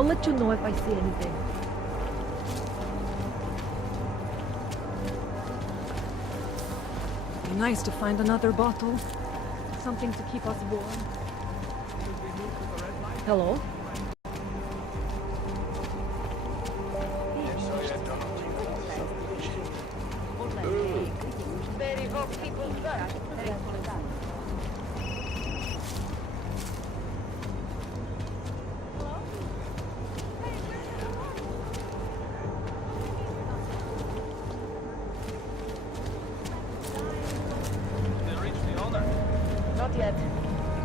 I'll let you know if I see anything. Be nice to find another bottle. Something to keep us warm. Hello? Not yet.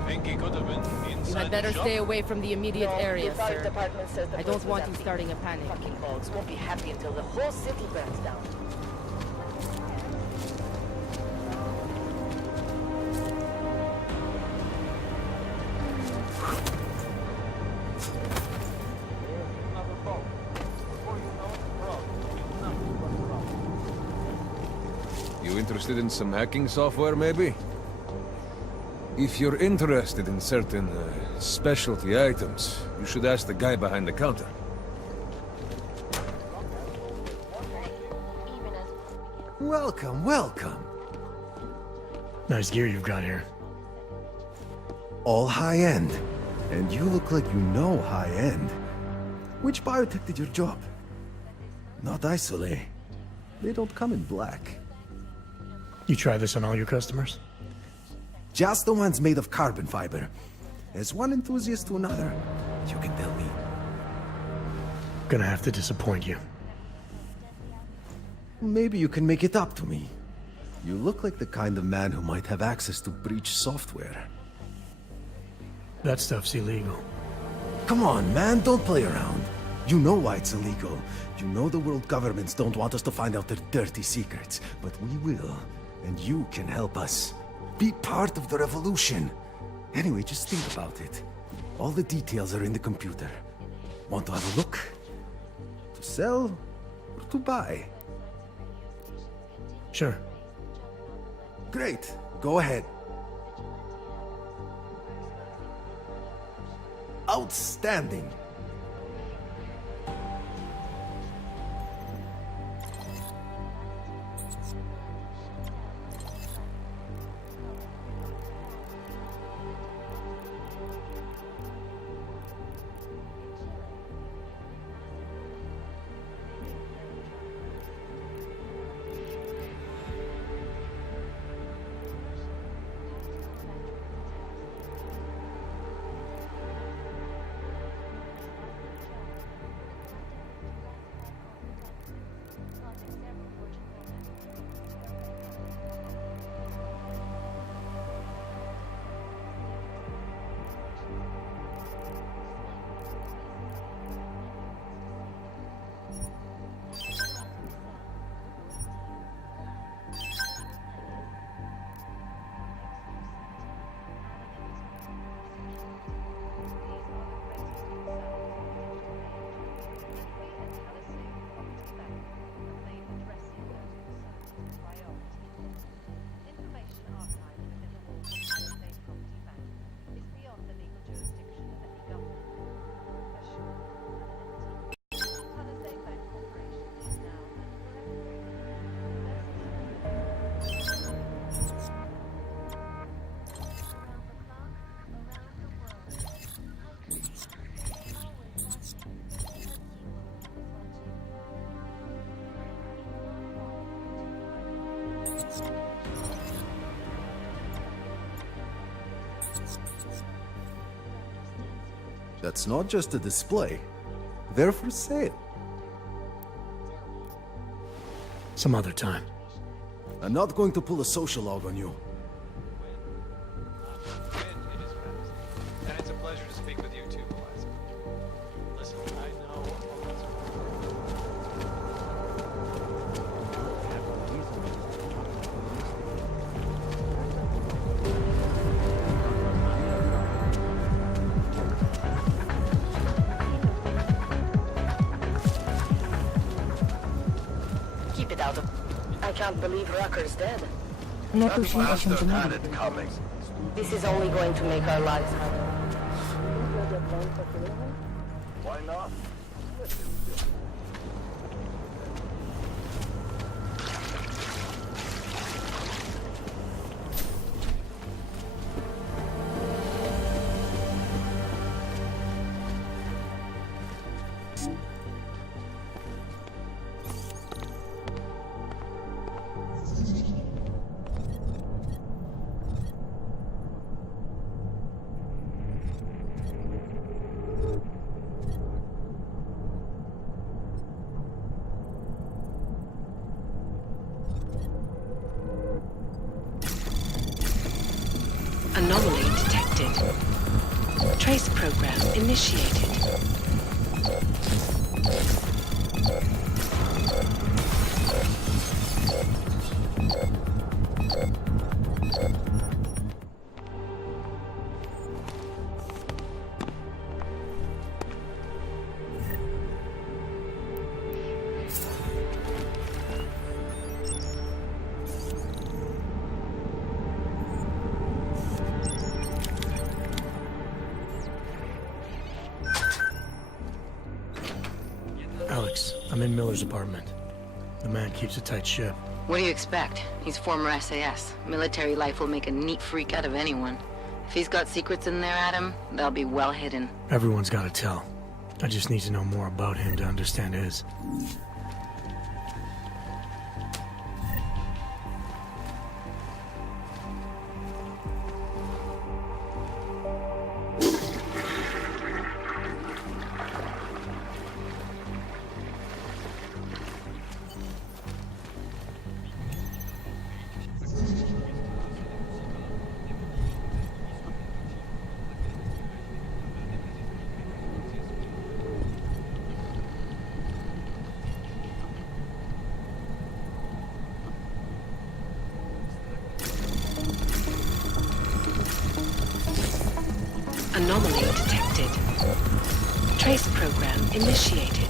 Think he could have been You inside had better the shop? stay away from the immediate No, area, the fire sir. department says the I place don't was want you empty. starting a panic. Fucking bogs won't be happy until the whole city burns down. You interested in some hacking software, maybe? If you're interested in certain specialty items, you should ask the guy behind the counter. Welcome, welcome. Nice gear you've got here. All high-end. And you look like you know high-end. Which biotech did your job? Not Isolate. They don't come in black. You try this on all your customers? Just the ones made of carbon fiber. As one enthusiast to another, you can tell me. Gonna have to disappoint you. Maybe you can make it up to me. You look like the kind of man who might have access to breach software. That stuff's illegal. Come on, man, don't play around. You know why it's illegal. You know the world governments don't want us to find out their dirty secrets. But we will. And you can help us. Be part of the revolution. Anyway, just think about it. All the details are in the computer. Want to have a look? To sell or to buy? Sure. Great. Go ahead. Outstanding. That's not just a display. They're for sale. Some other time. I'm not going to pull a social log on you. And it's a pleasure to speak with you too, Eliza. Listen, I know... Keep it out of... I can't believe Rucker's dead. Не пущу Must have had ничего. it coming. This is only going to make our lives harder. Why not? Anomaly detected. Trace program initiated. Alex, I'm in Miller's apartment. The man keeps a tight ship. What do you expect? He's former SAS. Military life will make a neat freak out of anyone. If he's got secrets in there, Adam, they'll be well hidden. Everyone's got to tell. I just need to know more about him to understand his. Anomaly detected. Trace program initiated.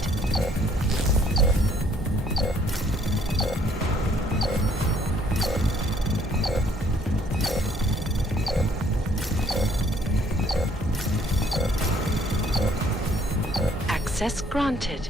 Access granted.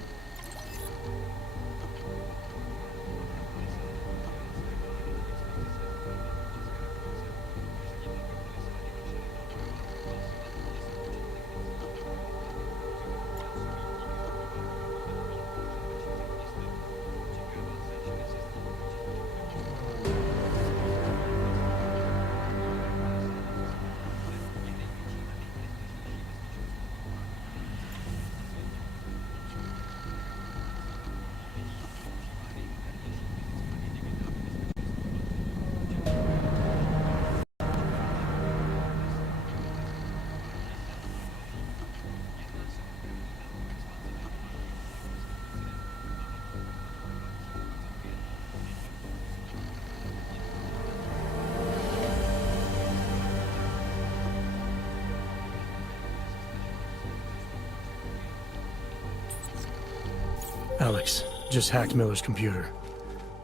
Alex, just hacked Miller's computer.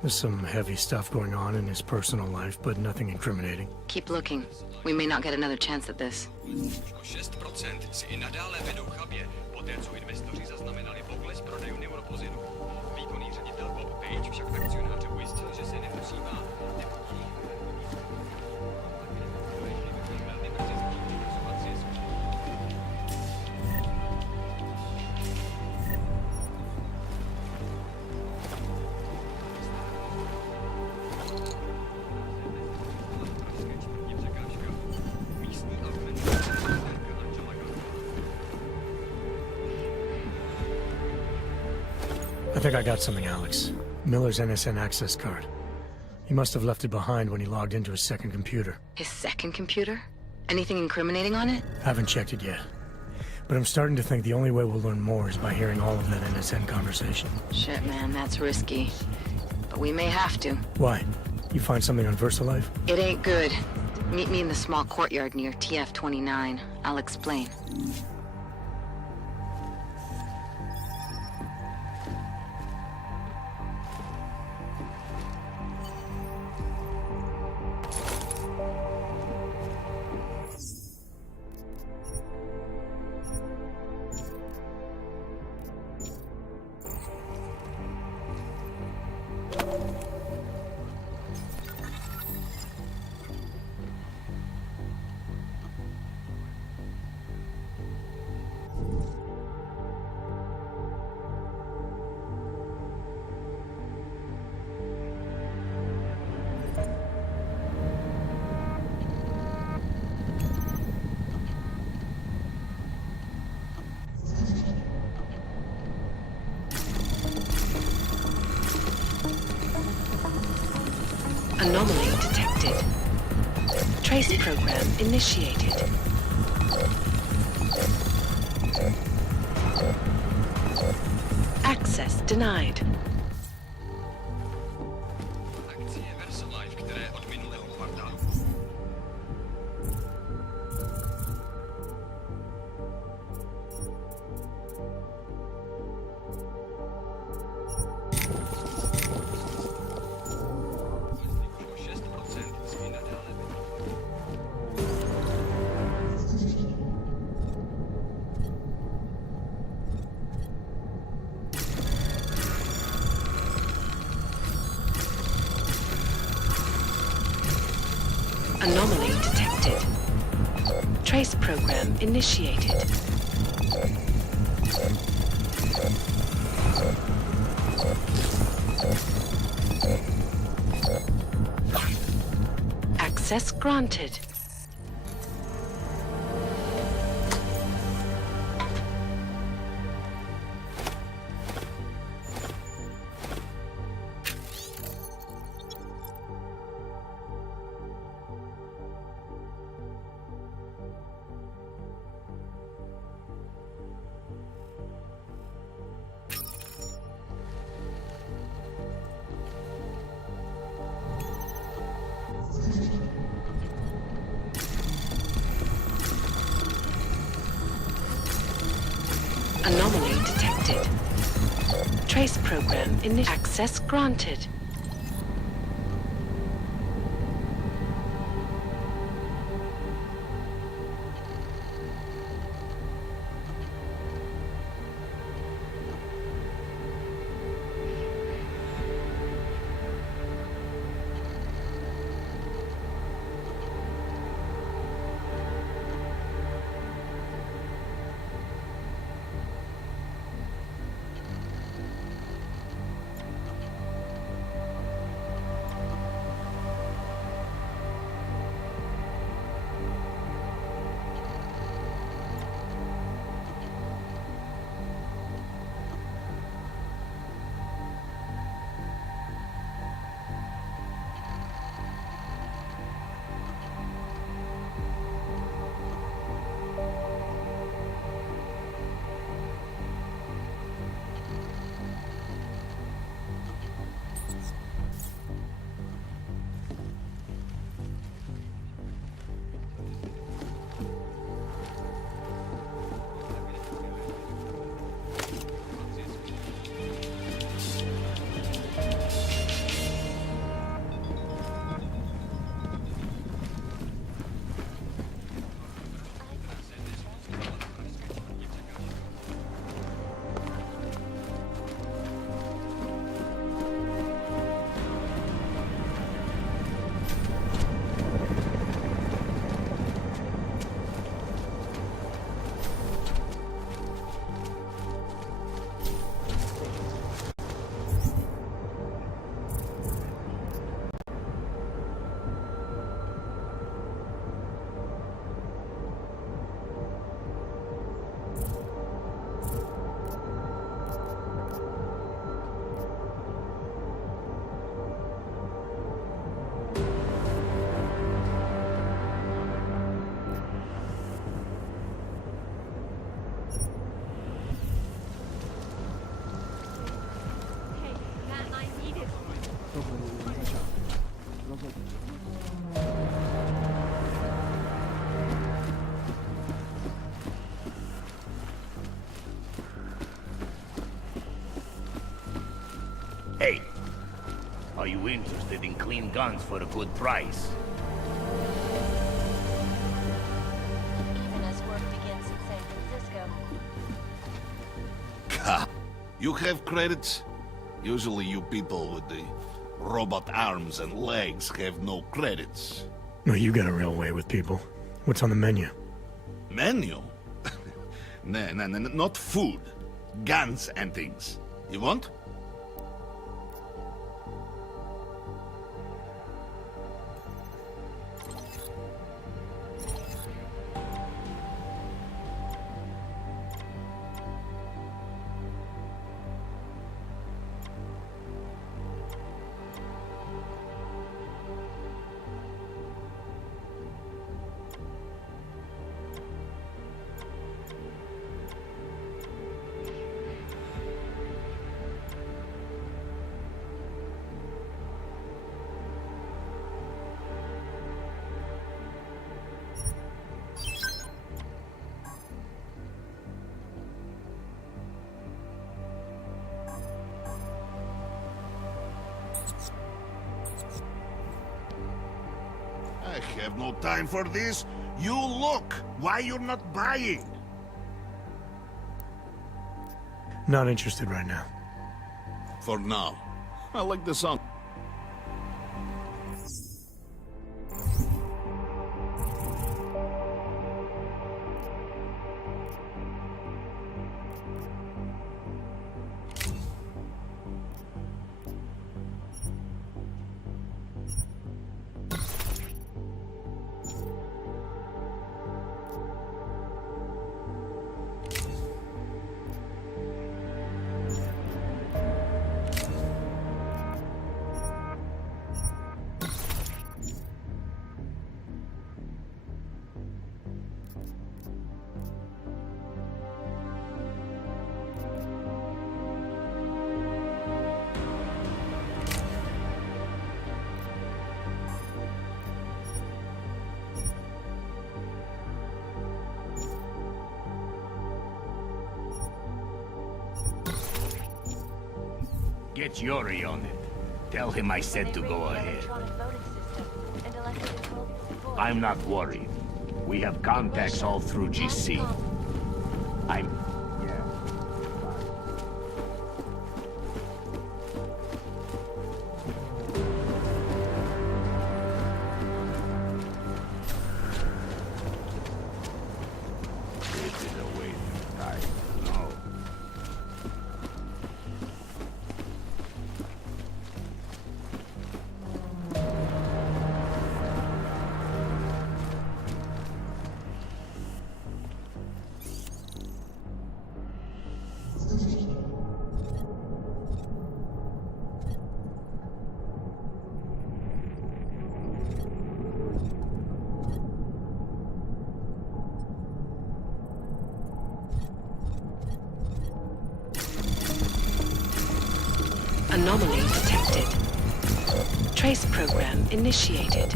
There's some heavy stuff going on in his personal life, but nothing incriminating. Keep looking. We may not get another chance at this. O 6% si i nadále vedou chabě, poté co investoři zaznamenali pokles prodejů neuropozidu. Výkonný ředitel Bob Page však akcionáře ujistil, že se nemusí bát. I think I got something, Alex. Miller's NSN access card. He must have left it behind when he logged into his second computer. His second computer? Anything incriminating on it? Haven't checked it yet. But I'm starting to think the only way we'll learn more is by hearing all of that NSN conversation. Shit, man, that's risky. But we may have to. Why? You find something on VersaLife? It ain't good. Meet me in the small courtyard near TF-29. I'll explain. Anomaly detected. Trace program initiated. Access denied. Akcie Versalife, které od minulého kvartálu. O 6% si i nadále Anomaly detected. Trace program initiated. Access granted. Anomaly detected. Trace program access granted. Hey, man, I need it. Hey, are you interested in clean guns for a good price? Even as work begins in San Francisco. Ha! You have credits? Usually you people with the robot arms and legs have no credits. No, you got a real way with people. What's on the menu? Menu? No, not food. Guns and things. You want? I have no time for this. You look. Why you're not buying? Not interested right now. For now. I like the sound. Get Yuri on it. Tell him I said to go ahead. I'm not worried. We have contacts all through GC. This is a waste of time. No. Anomaly detected. Trace program initiated.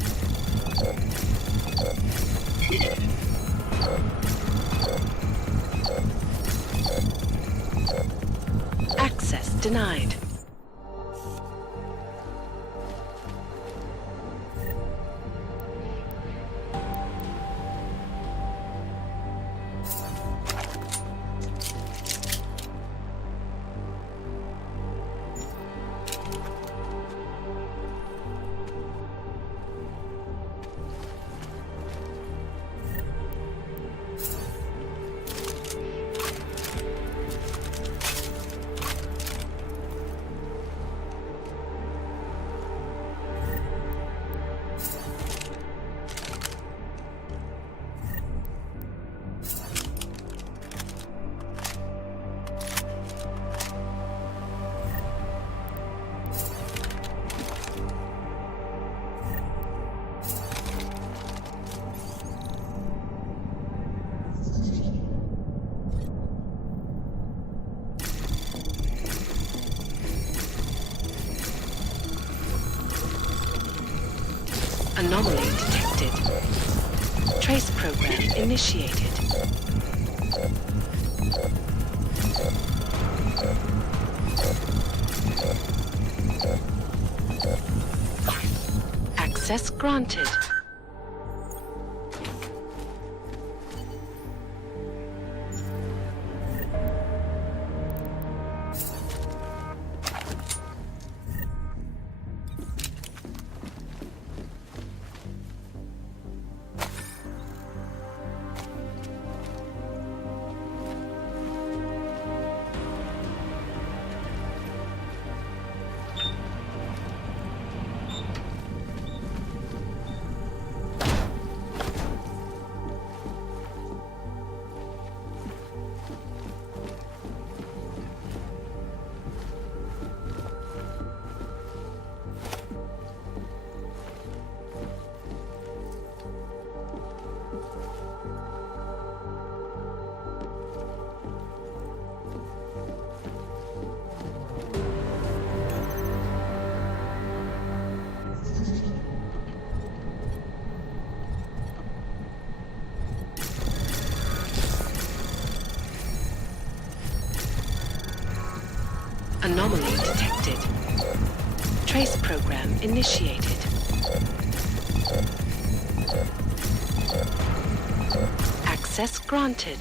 Access denied. Anomaly detected. Trace program initiated. Access granted. Anomaly detected. Trace program initiated. Access granted.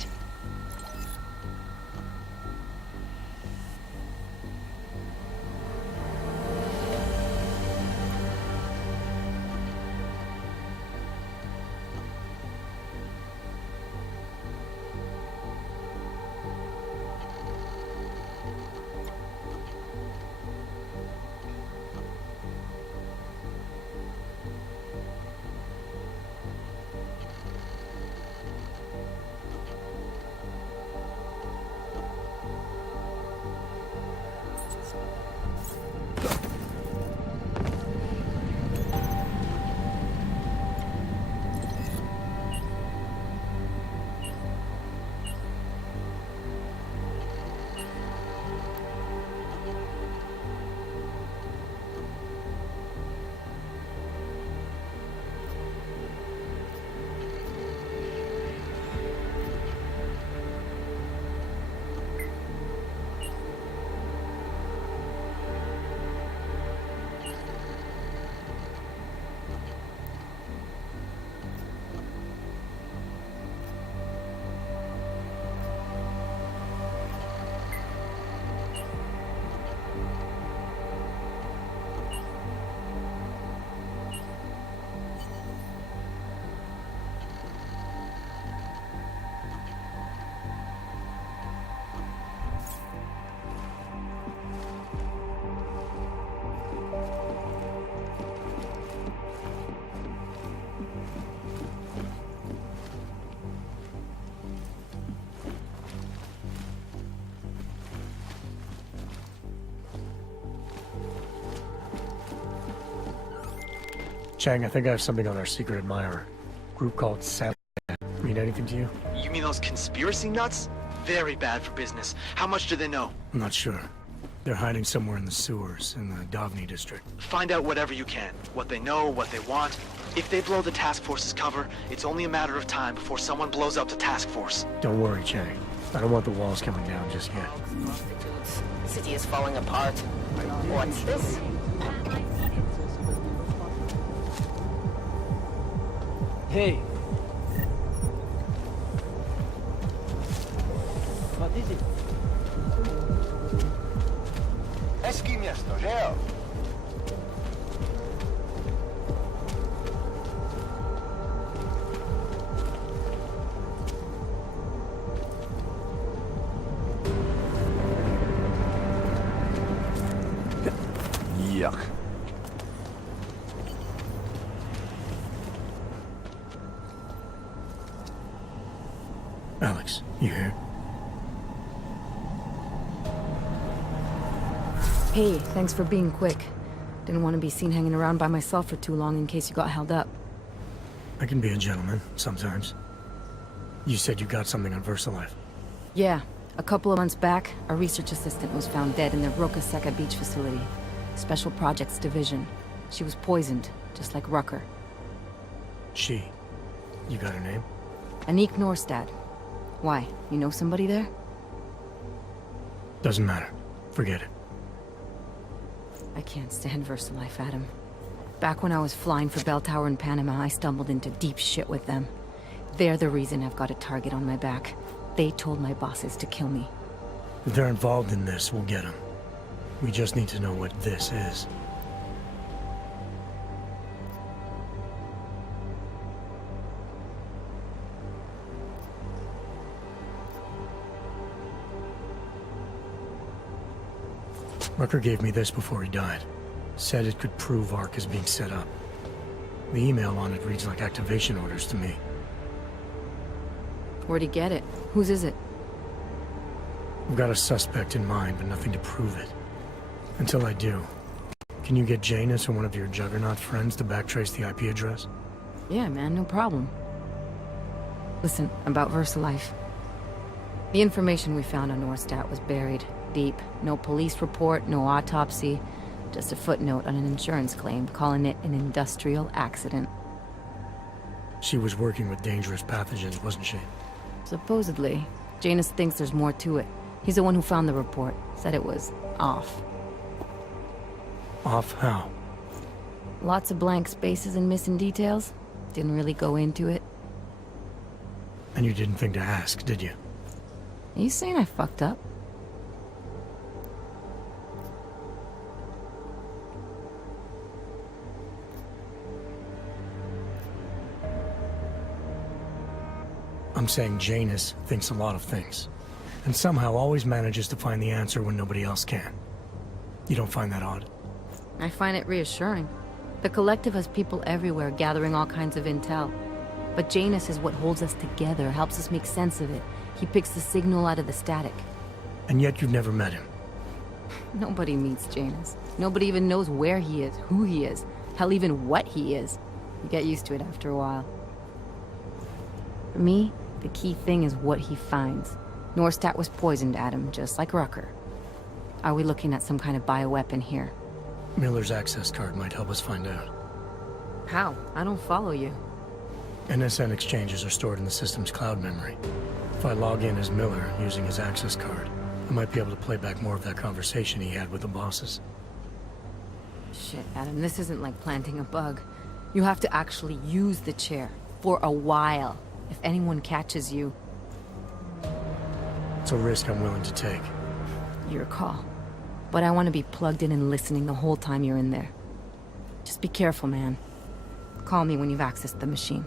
Chang, I think I have something on our secret admirer. Group called Sap. Mean anything to you? You mean those conspiracy nuts? Very bad for business. How much do they know? I'm not sure. They're hiding somewhere in the sewers in the Davni district. Find out whatever you can. What they know, what they want. If they blow the task force's cover, it's only a matter of time before someone blows up the task force. Don't worry, Chang. I don't want the walls coming down just yet. Prostitutes. The city is falling apart. What's this? Hey. What is it? Hezký město, že jo? Yuck. Alex, you here? Hey, thanks for being quick. Didn't want to be seen hanging around by myself for too long in case you got held up. I can be a gentleman, sometimes. You said you got something on VersaLife. Yeah, a couple of months back, a research assistant was found dead in the Roka Seca beach facility. Special Projects Division. She was poisoned, just like Rucker. She. You got her name? Anik Norstad. Why? You know somebody there? Doesn't matter. Forget it. I can't stand VersaLife, Adam. Back when I was flying for Bell Tower in Panama, I stumbled into deep shit with them. They're the reason I've got a target on my back. They told my bosses to kill me. If they're involved in this, we'll get them. We just need to know what this is. Rucker gave me this before he died. Said it could prove ARC is being set up. The email on it reads like activation orders to me. Where'd he get it? Whose is it? I've got a suspect in mind, but nothing to prove it. Until I do, can you get Janus or one of your Juggernaut friends to backtrace the IP address? Yeah, man, no problem. Listen, about VersaLife. The information we found on Norstad was buried deep. No police report, no autopsy. Just a footnote on an insurance claim, calling it an industrial accident. She was working with dangerous pathogens, wasn't she? Supposedly. Janus thinks there's more to it. He's the one who found the report. Said it was off. Off how? Lots of blank spaces and missing details. Didn't really go into it. And And you didn't think to ask, did you? Are you saying I fucked up? I'm saying Janus thinks a lot of things, and somehow always manages to find the answer when nobody else can. You don't find that odd? I find it reassuring. The Collective has people everywhere gathering all kinds of intel. But Janus is what holds us together, helps us make sense of it. He picks the signal out of the static. And yet you've never met him. Nobody meets Janus. Nobody even knows where he is, who he is, hell, even what he is. You get used to it after a while. For me, the key thing is what he finds. Norstat was poisoned, Adam, just like Rucker. Are we looking at some kind of bioweapon here? Miller's access card might help us find out. How? I don't follow you. NSN exchanges are stored in the system's cloud memory. If I log in as Miller using his access card, I might be able to play back more of that conversation he had with the bosses. Shit, Adam, this isn't like planting a bug. You have to actually use the chair. For a while. If anyone catches you... It's a risk I'm willing to take. Your call. But I want to be plugged in and listening the whole time you're in there. Just be careful, man. Call me when you've accessed the machine.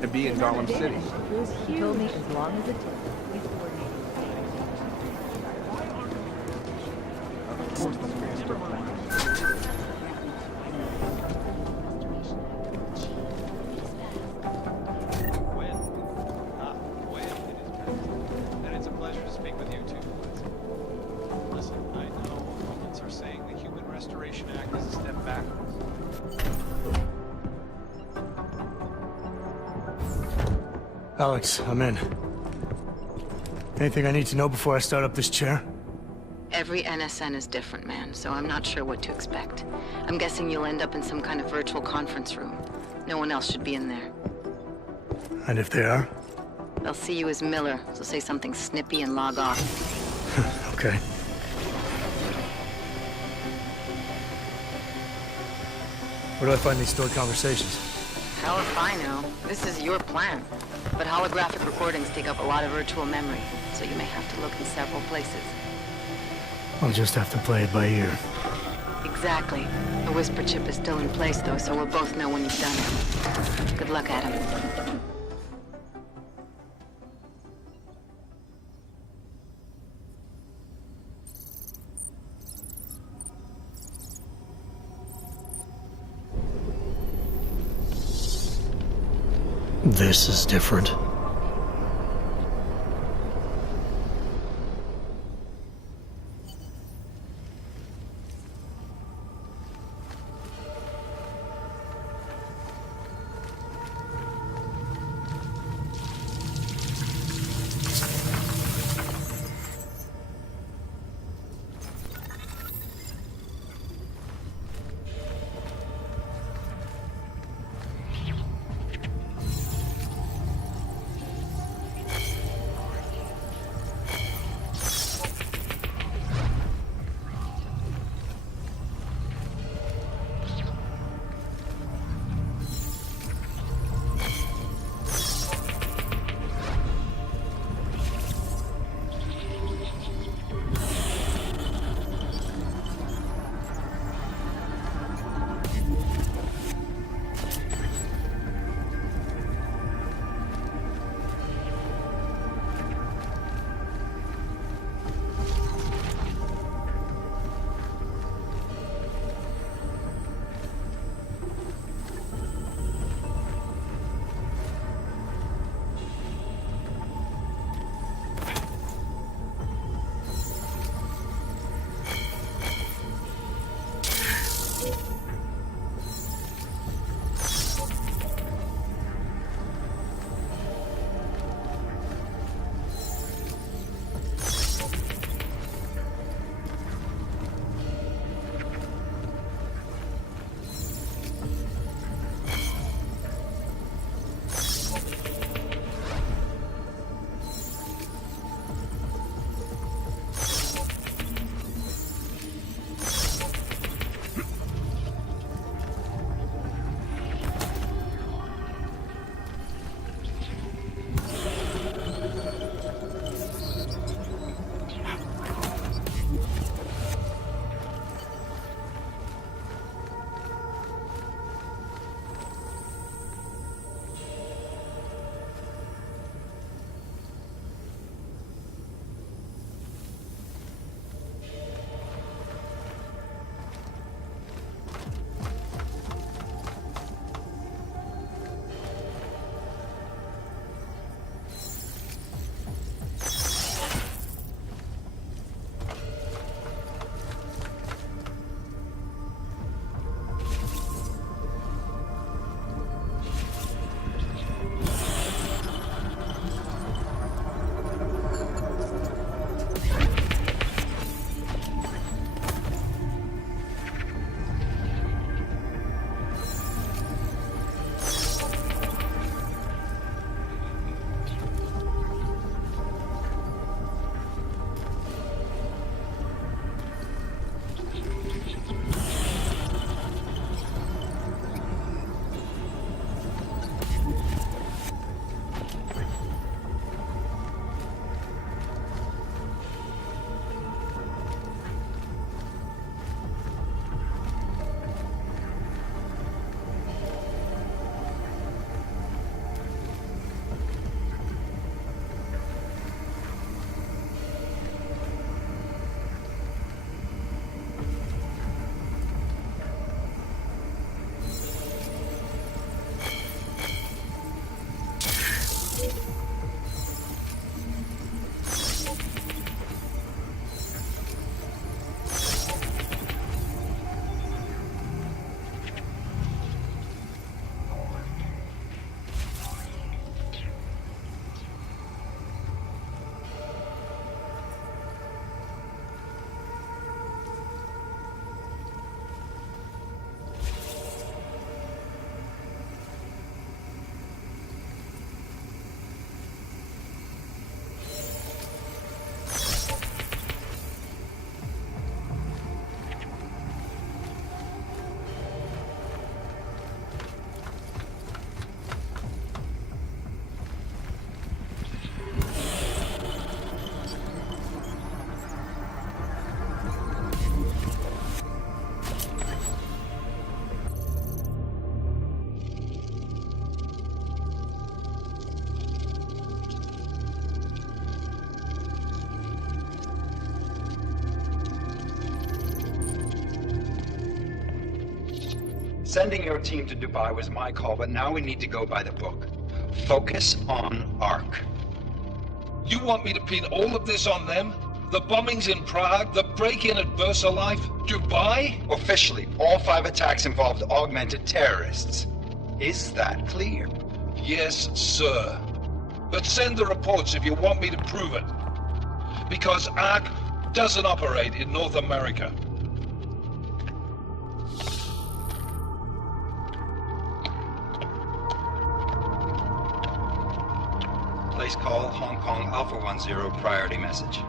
To be in Gotham City. He told me as long as it took. And it's a pleasure to speak with you too. Listen, I know opponents are saying the Human Restoration Act is a step backwards. Alex, I'm in. Anything I need to know before I start up this chair? Every NSN is different, man, so I'm not sure what to expect. I'm guessing you'll end up in some kind of virtual conference room. No one else should be in there. And if they are? They'll see you as Miller, so say something snippy and log off. Okay. Where do I find these stored conversations? Hell if I know. This is your plan. But holographic recordings take up a lot of virtual memory, so you may have to look in several places. I'll just have to play it by ear. Exactly. The whisper chip is still in place, though, so we'll both know when you've done it. Good luck, Adam. This is different. Sending your team to Dubai was my call, but now we need to go by the book. Focus on ARC. You want me to pin all of this on them? The bombings in Prague, the break-in at VersaLife, Dubai? Officially, all 5 attacks involved augmented terrorists. Is that clear? Yes, sir. But send the reports if you want me to prove it. Because ARC doesn't operate in North America. Place call, Hong Kong Alpha 10, priority message.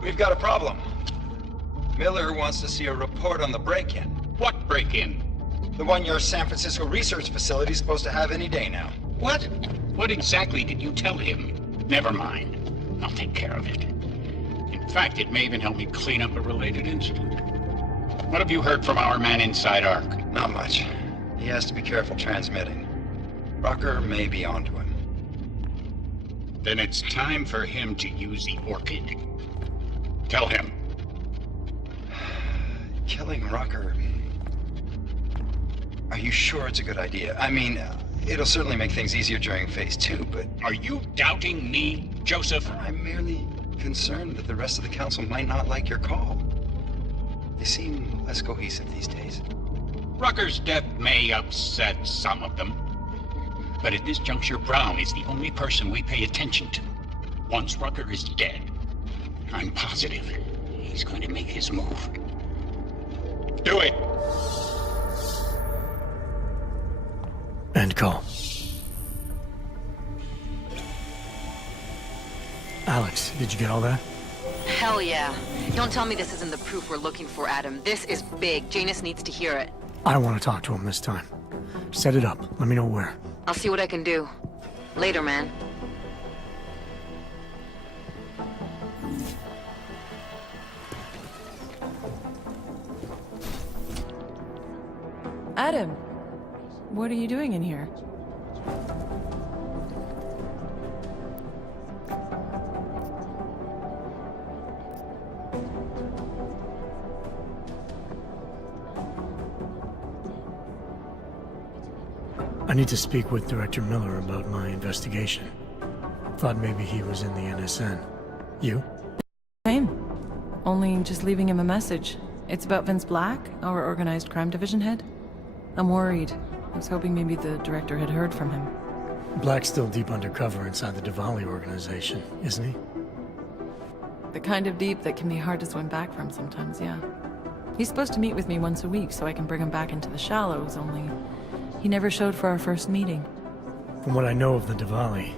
We've got a problem. Miller wants to see a report on the break-in. What break-in? The one your San Francisco research facility is supposed to have any day now. What? What exactly did you tell him? Never mind. I'll take care of it. In fact, it may even help me clean up a related incident. What have you heard from our man inside ARC? Not much. He has to be careful transmitting. Rucker may be onto him. Then it's time for him to use the Orchid. Tell him. Killing Rucker... Are you sure it's a good idea? I mean, it'll certainly make things easier during Phase 2, but... Are you doubting me, Joseph? I'm merely concerned that the rest of the Council might not like your call. They seem less cohesive these days. Rucker's death may upset some of them. But at this juncture, Brown is the only person we pay attention to. Once Rucker is dead, I'm positive he's going to make his move. Do it! End call. Alex, did you get all that? Hell yeah. Don't tell me this isn't the proof we're looking for, Adam. This is big. Janus needs to hear it. I want to talk to him this time. Set it up. Let me know where. I'll see what I can do. Later, man. Adam, what are you doing in here? I need to speak with Director Miller about my investigation. Thought maybe he was in the NSN. You? Same. Only just leaving him a message. It's about Vince Black, our organized crime division head. I'm worried. I was hoping maybe the director had heard from him. Black's still deep undercover inside the Diwali organization, isn't he? The kind of deep that can be hard to swim back from sometimes, yeah. He's supposed to meet with me once a week so I can bring him back into the shallows, only he never showed for our first meeting. From what I know of the Diwali,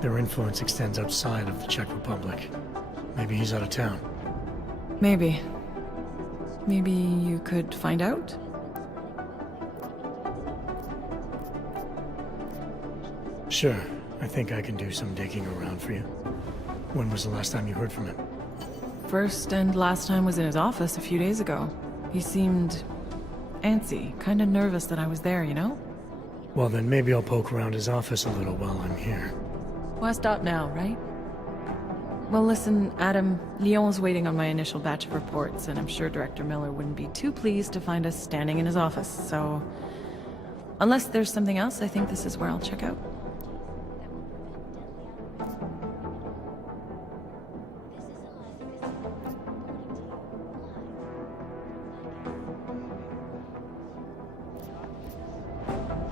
their influence extends outside of the Czech Republic. Maybe he's out of town. Maybe. Maybe you could find out? Sure. I think I can do some digging around for you. When was the last time you heard from him? First and last time was in his office a few days ago. He seemed antsy, kind of nervous that I was there, you know? Well, then maybe I'll poke around his office a little while I'm here. Why stop now, right? Well, listen, Adam, Lyon's waiting on my initial batch of reports, and I'm sure Director Miller wouldn't be too pleased to find us standing in his office, so... Unless there's something else, I think this is where I'll check out.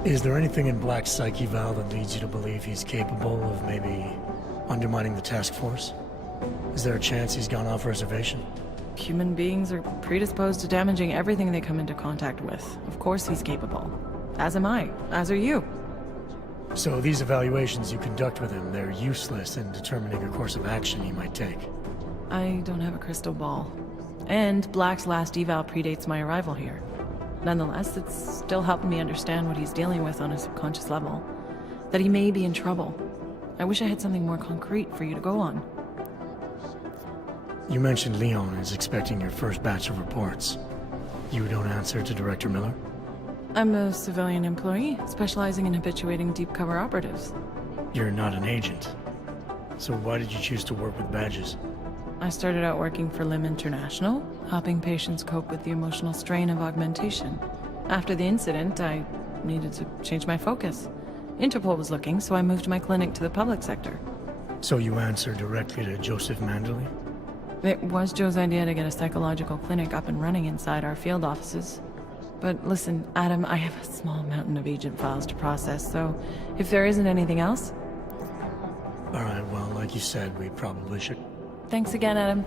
Is there anything in Black's psyche, Val, that leads you to believe he's capable of maybe undermining the task force? Is there a chance he's gone off reservation? Human beings are predisposed to damaging everything they come into contact with. Of course he's capable. As am I. As are you. So these evaluations you conduct with him, they're useless in determining a course of action he might take? I don't have a crystal ball. And Black's last eval predates my arrival here. Nonetheless, it's still helping me understand what he's dealing with on a subconscious level. That he may be in trouble. I wish I had something more concrete for you to go on. You mentioned Leon is expecting your first batch of reports. You don't answer to Director Miller? I'm a civilian employee, specializing in habituating deep cover operatives. You're not an agent. So why did you choose to work with badges? I started out working for Lim International, helping patients cope with the emotional strain of augmentation. After the incident, I needed to change my focus. Interpol was looking, so I moved my clinic to the public sector. So you answer directly to Joseph Manderley? It was Joe's idea to get a psychological clinic up and running inside our field offices. But listen, Adam, I have a small mountain of agent files to process, so if there isn't anything else... Alright, well, like you said, we probably should... Thanks again, Adam.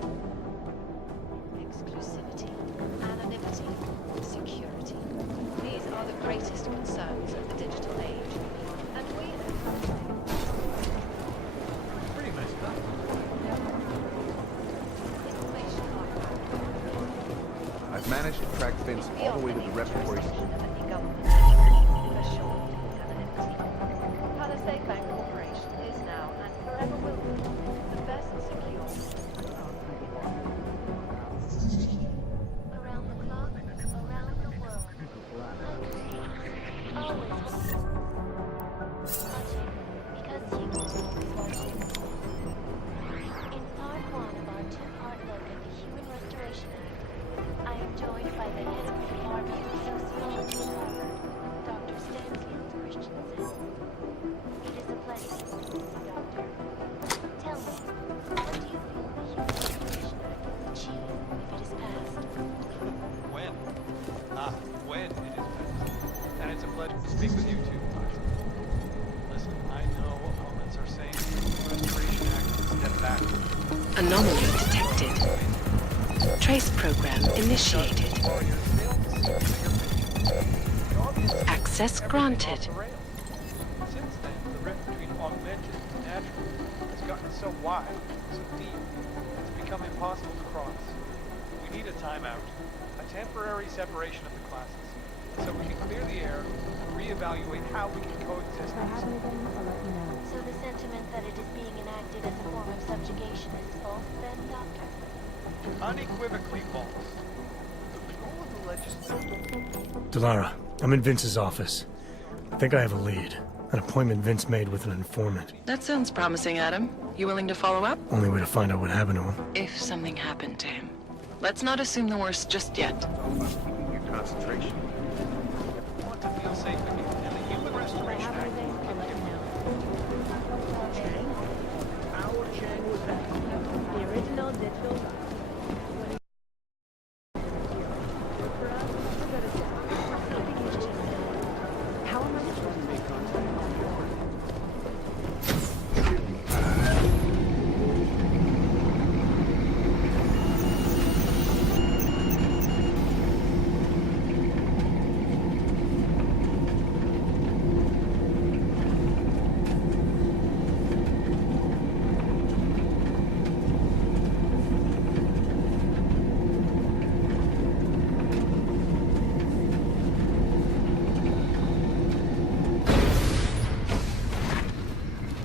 Exclusivity, anonymity, security. These are the greatest concerns of the digital age. And we Pretty nice stuff. I've managed to track Vince all the way to the repertory. Palisade Bank Corporation is now and forever will be the best secure around the clock, around the world. Always watching, because you are always watching. In part one of our two-part look at the Human Restoration Act, I am joined by the head of the Department of Sociology at Harvard, Dr. Stansfield Christensen. It is a pleasure to meet you, Doctor. Tell me, what do you feel the Human Restoration Act will achieve if it is passed? When? When it is passed. And it's a pleasure to speak with you too. Listen, I know opponents are saying the Human Restoration Act is a step back. Anomaly detected. Trace program initiated. Access granted. Since then, the rift between augmented and natural has gotten so wide, so deep, it's become impossible to cross. We need a timeout, a temporary separation of the classes, so we can clear the air and reevaluate how we can coexist. So the sentiment that it is being enacted as a form of subjugation is false, then, Doctor? Unequivocally false. The goal of the legislature... Delara, I'm in Vince's office. I think I have a lead. An appointment Vince made with an informant. That sounds promising, Adam. You willing to follow up? Only way to find out what happened to him. If something happened to him. Let's not assume the worst just yet. Keeping your concentration. You want to feel safe again, and the Human Restoration Act will give you... Our Chang was back. The original digital.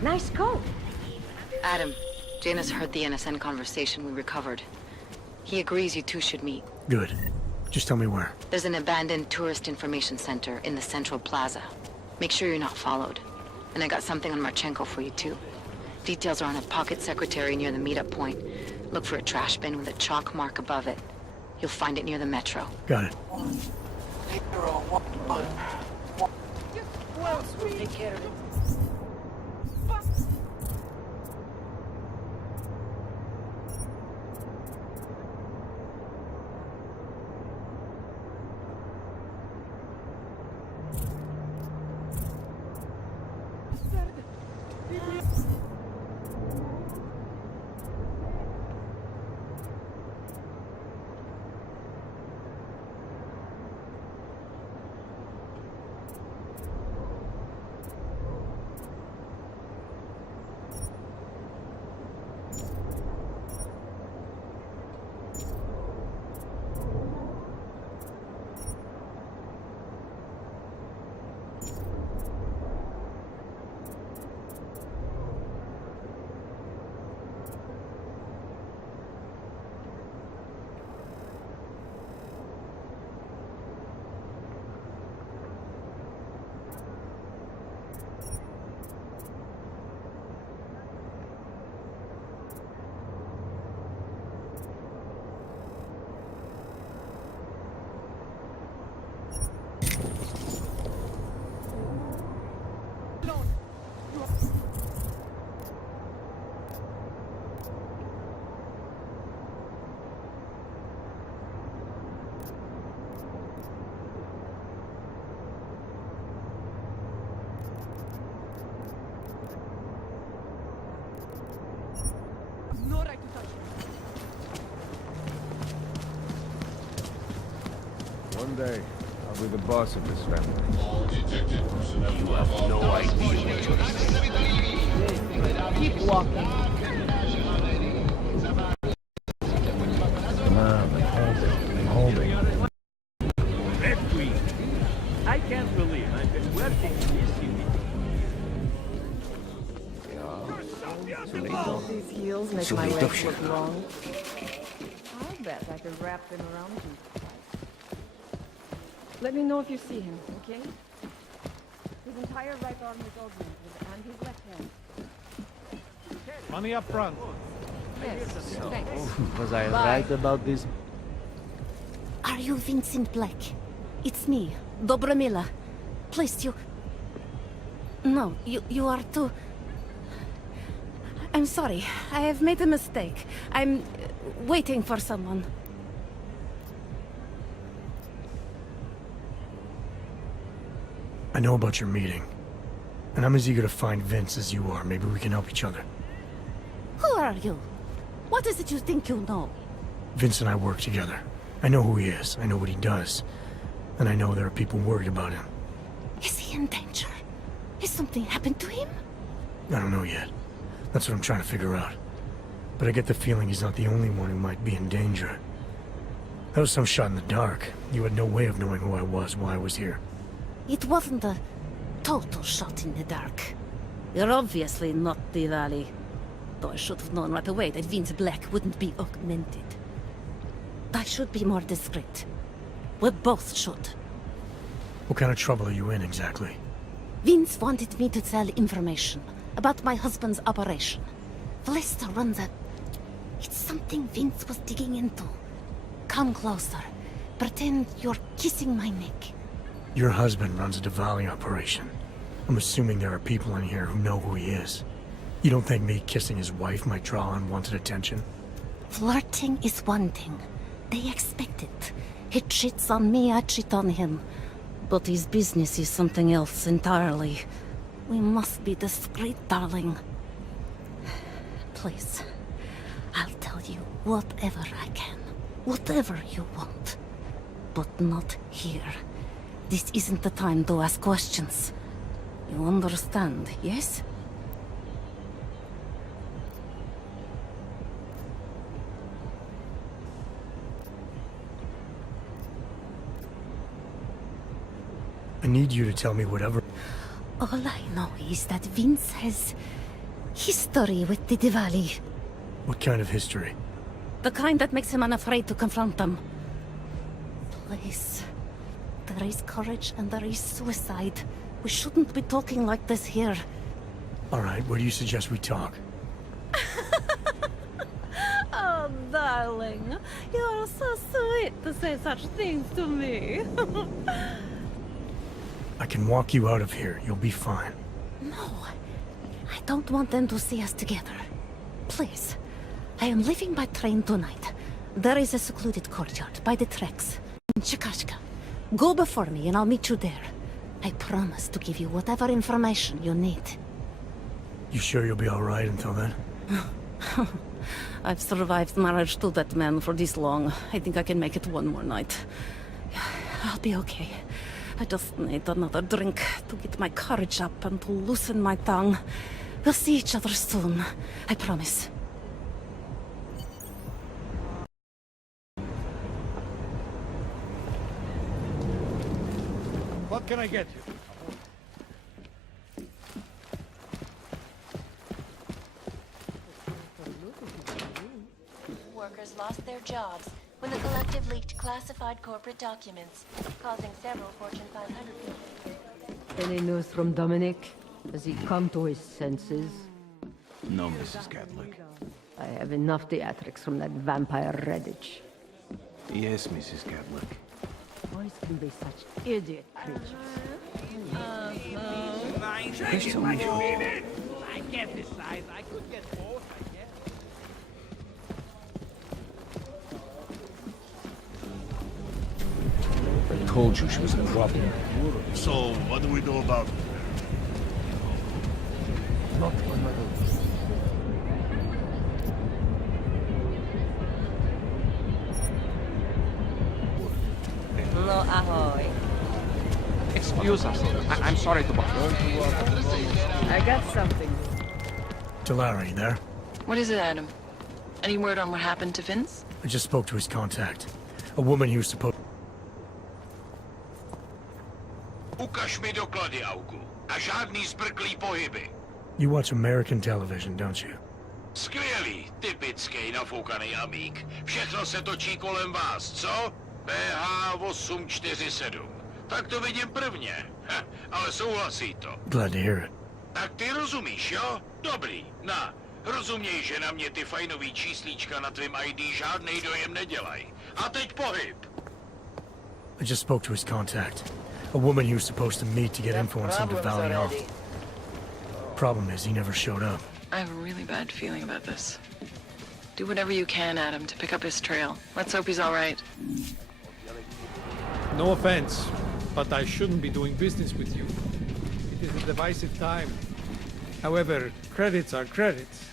Nice coat. Adam, Janus heard the NSN conversation we recovered. He agrees you two should meet. Good. Just tell me where. There's an abandoned tourist information center in the central plaza. Make sure you're not followed. And I got something on Marchenko for you too. Details are on a pocket secretary near the meetup point. Look for a trash bin with a chalk mark above it. You'll find it near the metro. Got it. Who else will take care of it? Someday, I'll be the boss of this family. You have no idea what you're saying. Keep walking. Come on, I'm holding. Red Queen. I can't believe I've been working in this unit. These heels make my legs look long. I'll bet I could wrap them around you. Let me know if you see him, okay? His entire right arm is augmented, and his left hand. Money up front. Yes, thanks. Was I Bye. right about this? Are you Vincent Black? It's me, Dobromila. Please, you... No, you are too... I'm sorry. I have made a mistake. I'm waiting for someone. I know about your meeting, and I'm as eager to find Vince as you are. Maybe we can help each other. Who are you? What is it you think you know? Vince and I work together. I know who he is, I know what he does, and I know there are people worried about him. Is he in danger? Has something happened to him? I don't know yet. That's what I'm trying to figure out. But I get the feeling he's not the only one who might be in danger. That was some shot in the dark. You had no way of knowing who I was while I was here. It wasn't a total shot in the dark. You're obviously not the Valley. Though I should have known right away that Vince Black wouldn't be augmented. I should be more discreet. We both should. What kind of trouble are you in, exactly? Vince wanted me to tell information about my husband's operation. Vlesta runs a... It's something Vince was digging into. Come closer. Pretend you're kissing my neck. Your husband runs a Diwali operation. I'm assuming there are people in here who know who he is. You don't think me kissing his wife might draw unwanted attention? Flirting is one thing. They expect it. He cheats on me, I cheat on him. But his business is something else entirely. We must be discreet, darling. Please, I'll tell you whatever I can. Whatever you want. But not here. This isn't the time to ask questions. You understand, yes? I need you to tell me whatever... All I know is that Vince has history with the Diwali. What kind of history? The kind that makes him unafraid to confront them. Please. There is courage and there is suicide. We shouldn't be talking like this here. All right, where do you suggest we talk? Oh, darling. You're so sweet to say such things to me. I can walk you out of here. You'll be fine. No. I don't want them to see us together. Please. I am leaving by train tonight. There is a secluded courtyard by the tracks in Chikashka. Go before me and I'll meet you there. I promise to give you whatever information you need. You sure you'll be all right until then? I've survived marriage to that man for this long. I think I can make it one more night. I'll be okay. I just need another drink to get my courage up and to loosen my tongue. We'll see each other soon. I promise. What can I get you? Workers lost their jobs when the collective leaked classified corporate documents, causing several Fortune 500 people. Any news from Dominic? Has he come to his senses? No, Mrs. Catholic. I have enough theatrics from that vampire Redditch. Yes, Mrs. Catholic. Boys can be such idiot creatures. Crystal, I can't decide. I could get both, I guess. I told you she was a problem. So, what do we do about it? Not one of those. לא Excuse us. I'm sorry to bother. I got something. Delara, you there? What is it, Adam? Any word on what happened to Vince? I just spoke to his contact. A woman he was supposed... Ukaž mi doklady, Augu. A žádný zbrklý pohyby. You watch American television, don't you? Skvělý, typický nafoukaný amík. Všechno se točí kolem vás, co? PH 847. Tak to vidím prvně. Ale souhlasí to. Glad to hear it. Tak ty rozumíš, jo? Dobrý. Rozuměj, že na mě ty fajnový číslíčka na tvým ID žádnej dojem nedělají. A teď pohyb. I just spoke to his contact. A woman he was supposed to meet to get info on some Valiant. Problem is, he never showed up. I have a really bad feeling about this. Do whatever you can, Adam, to pick up his trail. Let's hope he's all right. No offense, but I shouldn't be doing business with you. It is a divisive time. However, credits are credits.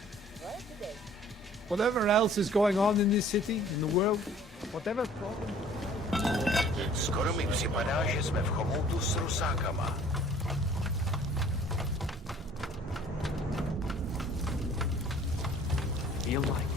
Whatever else is going on in this city, in the world, whatever problem... Skoro mi připadá, že jsme v chomoutu s Rusákama. Feel like.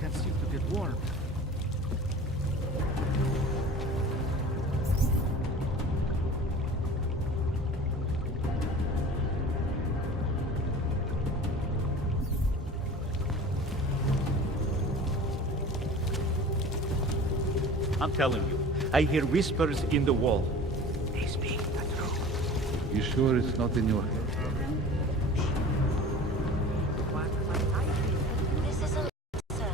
That seems to get warm. I'm telling you, I hear whispers in the wall. They speak the truth. You sure it's not in your head? This is Alexa,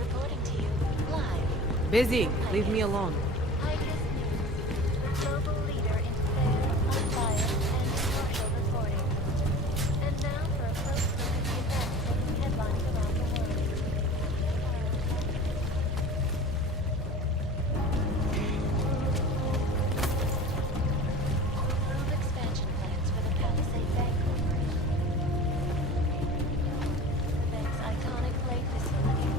reporting to you live. Busy. Leave me alone. IBIS News, the global leader in fair, unbiased, and impartial reporting. And now for a close look at the events making headlines around the world. Approve expansion plans for the Palisade Bank Corporation. The bank's iconic lake facility.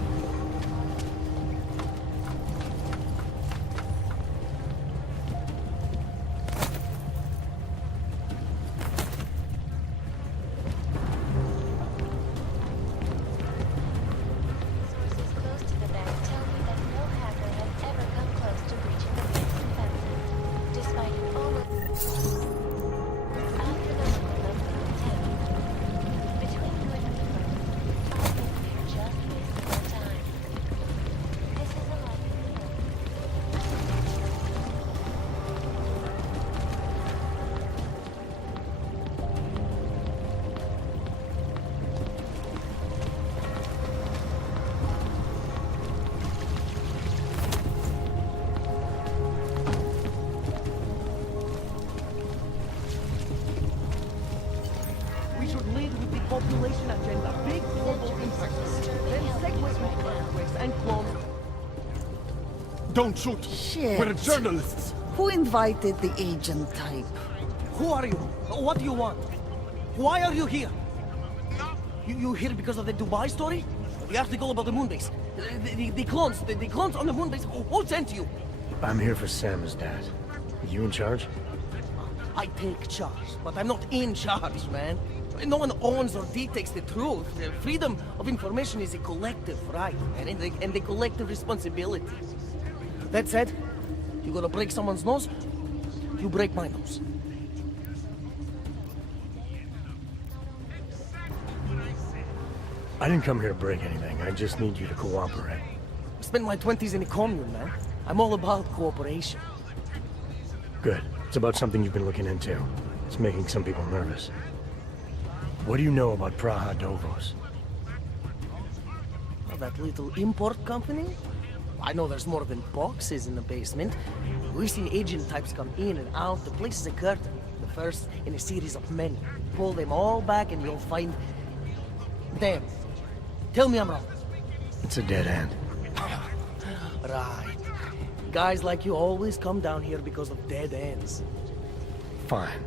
Sources close to the bank tell me that no hacker has ever come close to breaching the bank's defenses, despite an almost astronomical number of attempts. Between you and me, I think we're just wasting our time. This is a life in the We should lead with the population agenda. Big global impact. Then segue with earthquakes and clones. Don't shoot! Shit. We're journalists! Who invited the agent type? Who are you? What do you want? Why are you here? You here because of the Dubai story? The article about the moonbase? The clones? The clones on the moonbase? Who sent you? I'm here for Sam's dad. You in charge? I take charge, but I'm not in charge, man. No one owns or dictates the truth. The freedom of information is a collective right, man, and a collective responsibility. That said, you gonna break someone's nose? You break my nose. I didn't come here to break anything. I just need you to cooperate. I spent my 20s in a commune, man. I'm all about cooperation. Good. It's about something you've been looking into. It's making some people nervous. What do you know about Praha Dovos? Oh, that little import company? I know there's more than boxes in the basement. We've seen agent types come in and out. The place is a curtain. The first in a series of many. Pull them all back and you'll find... them. Tell me I'm wrong. It's a dead end. Right. guys like you always come down here because of dead ends. Fine.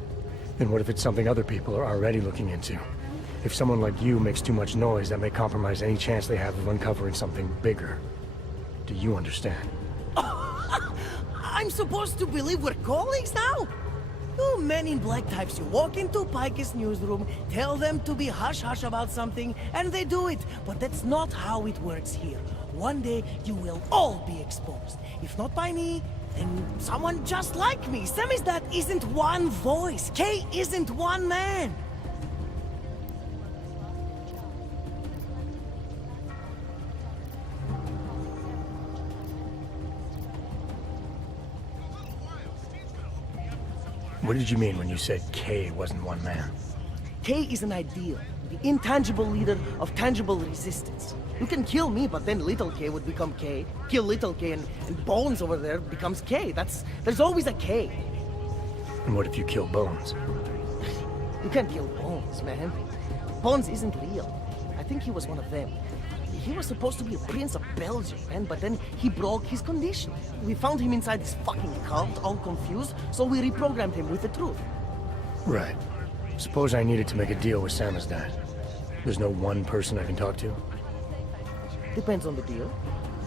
Then what if it's something other people are already looking into? If someone like you makes too much noise, that may compromise any chance they have of uncovering something bigger. Do you understand? I'm supposed to believe we're colleagues now? You men in black types, you walk into Pike's newsroom, tell them to be hush-hush about something, and they do it. But that's not how it works here. One day, you will all be exposed. If not by me, then someone just like me. Samizdat isn't one voice. K isn't one man. What did you mean when you said K wasn't one man? K is an ideal, the intangible leader of tangible resistance. You can kill me, but then little K would become K. Kill little K and Bones over there becomes K. There's always a K. And what if you kill Bones? You can't kill Bones, man. Bones isn't real. I think he was one of them. He was supposed to be a prince of Belgium, man, but then he broke his condition. We found him inside this fucking cult, all confused, so we reprogrammed him with the truth. Right. Suppose I needed to make a deal with Samizdat. There's no one person I can talk to? Depends on the deal.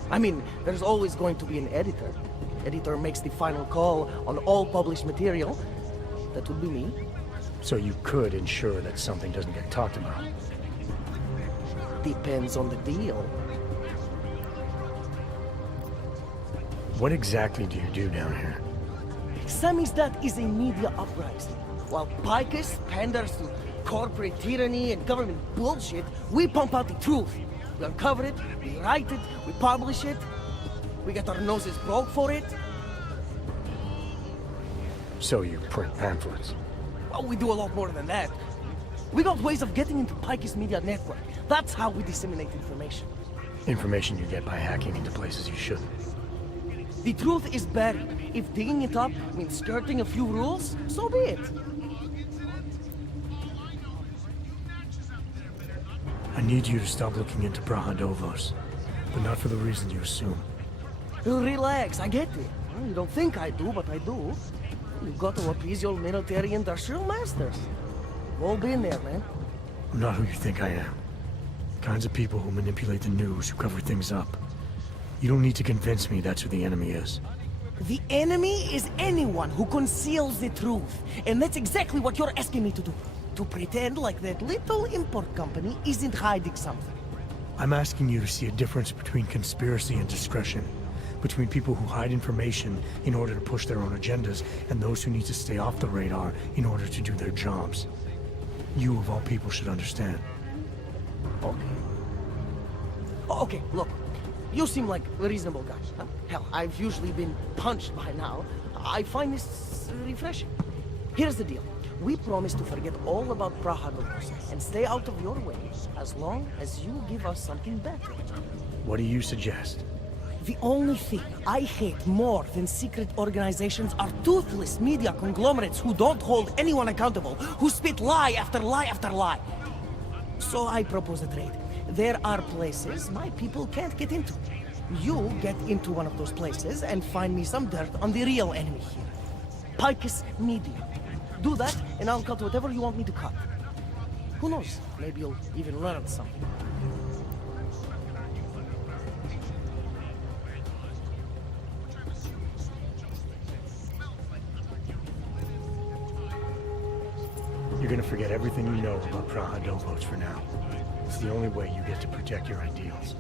I mean, there's always going to be an editor. Editor makes the final call on all published material. That would be me. So you could ensure that something doesn't get talked about? Depends on the deal. What exactly do you do down here? Samizdat is a media uprising. While Picus panders to corporate tyranny and government bullshit, we pump out the truth. We uncover it, we write it, we publish it. We get our noses broke for it. So you print pamphlets? Well, we do a lot more than that. We got ways of getting into Picus media network. That's how we disseminate information. Information you get by hacking into places you shouldn't. The truth is buried. If digging it up means skirting a few rules, so be it. I need you to stop looking into Brahadovos, but not for the reason you assume. Relax, I get it. You don't think I do, but I do. You've got to appease your military industrial masters. We've all been there, man. I'm not who you think I am. The kinds of people who manipulate the news, who cover things up. You don't need to convince me that's who the enemy is. The enemy is anyone who conceals the truth. And that's exactly what you're asking me to do. To pretend like that little import company isn't hiding something. I'm asking you to see a difference between conspiracy and discretion. Between people who hide information in order to push their own agendas, and those who need to stay off the radar in order to do their jobs. You, of all people, should understand. Okay, look. You seem like a reasonable guy. Hell, I've usually been punched by now. I find this refreshing. Here's the deal. We promise to forget all about Brahadovos and stay out of your way as long as you give us something better. What do you suggest? The only thing I hate more than secret organizations are toothless media conglomerates who don't hold anyone accountable, who spit lie after lie after lie. So I propose a trade. There are places my people can't get into. You get into one of those places and find me some dirt on the real enemy here. Picus Media. Do that, and I'll cut whatever you want me to cut. Who knows? Maybe you'll even learn something. You're gonna forget everything you know about Brahadovos for now. It's the only way you get to protect your ideals.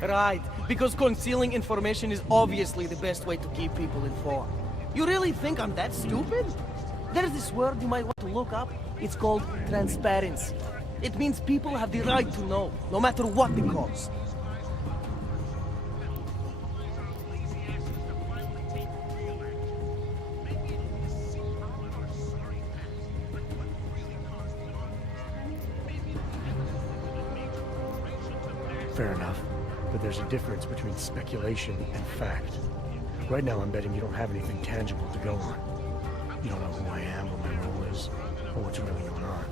Right, because concealing information is obviously the best way to keep people informed. You really think I'm that stupid? There's this word you might want to look up. It's called transparency. It means people have the right to know, no matter what the cause. Fair enough, but there's a difference between speculation and fact. Right now I'm betting you don't have anything tangible to go on. You don't know who I am, what my role is, or what's really going on.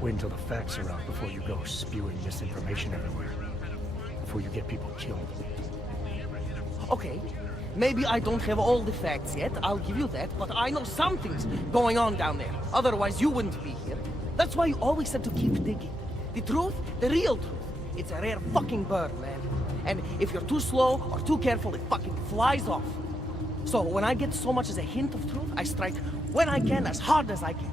Wait until the facts are out before you go spewing misinformation everywhere. Before you get people killed. Okay, maybe I don't have all the facts yet, I'll give you that, but I know something's going on down there. Otherwise, you wouldn't be here. That's why you always have to keep digging. The truth, the real truth, it's a rare fucking bird, man. And if you're too slow or too careful, it fucking flies off. So when I get so much as a hint of truth, I strike when I can, as hard as I can.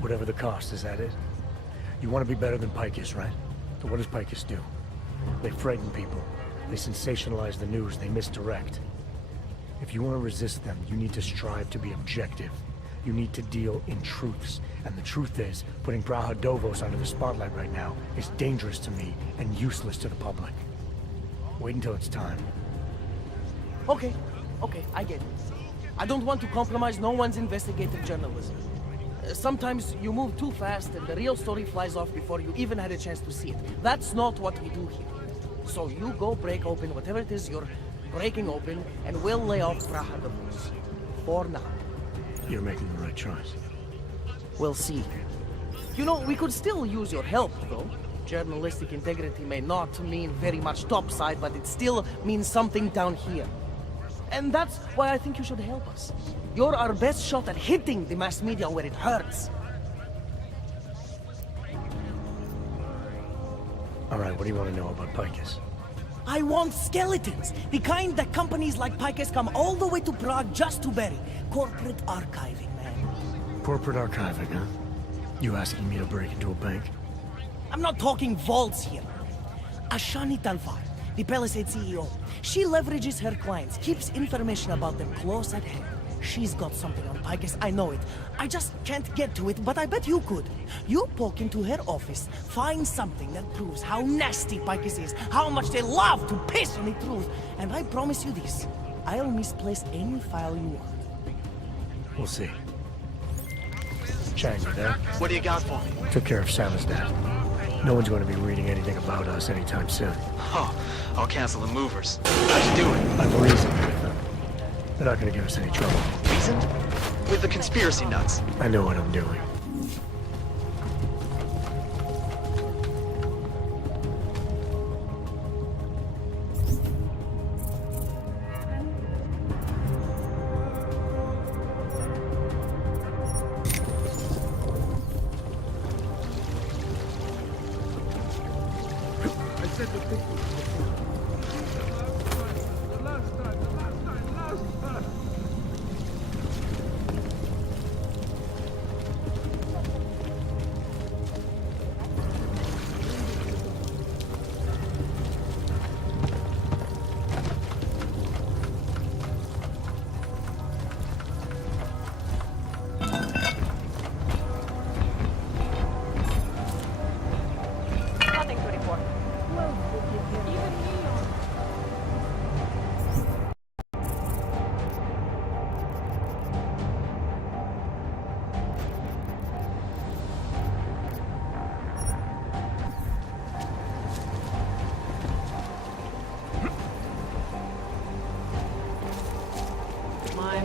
Whatever the cost, is that it? You want to be better than Pike is, right? So what does Pike do? They frighten people. They sensationalize the news. They misdirect. If you want to resist them, you need to strive to be objective. You need to deal in truths. And the truth is, putting Praha Dovos under the spotlight right now is dangerous to me and useless to the public. Wait until it's time. Okay, I get it. I don't want to compromise no one's investigative journalism. Sometimes you move too fast and the real story flies off before you even had a chance to see it. That's not what we do here. So you go break open whatever it is you're breaking open, and we'll lay off Praha Dovos. For now. You're making the right choice. We'll see. You know, we could still use your help, though. Journalistic integrity may not mean very much topside, but it still means something down here. And that's why I think you should help us. You're our best shot at hitting the mass media where it hurts. All right, what do you want to know about Picus? I want skeletons. The kind that companies like Picus come all the way to Prague just to bury. Corporate archiving, man. Corporate archiving, huh? You asking me to break into a bank? I'm not talking vaults here. Ashani Talvar, the Palisade CEO. She leverages her clients, keeps information about them close at hand. She's got something on Picus, I know it. I just can't get to it, but I bet you could. You poke into her office, find something that proves how nasty Picus is, how much they love to piss on the truth, and I promise you this, I'll misplace any file you want. We'll see. Chang, you there? What do you got for me? Took care of Sal's dad. No one's going to be reading anything about us anytime soon. Oh, I'll cancel the movers. How'd you do it? I've reasoned with them. They're not going to give us any trouble. Reasoned? With the conspiracy nuts. I know what I'm doing.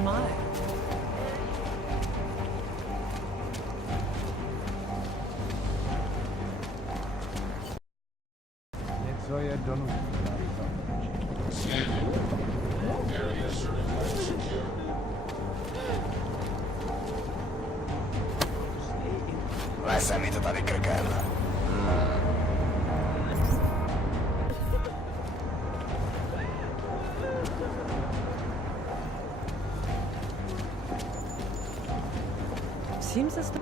My. Area surveillance secure. Lasciami totale cagata. Seems as though...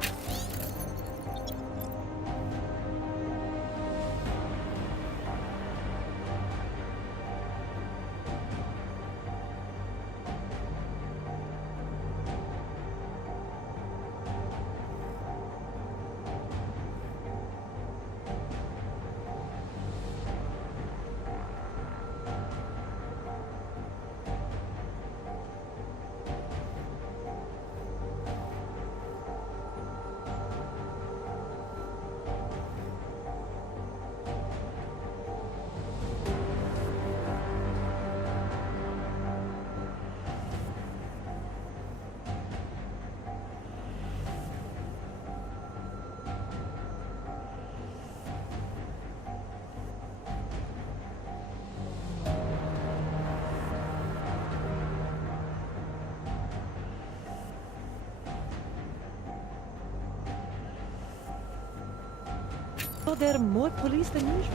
there are more police than usual.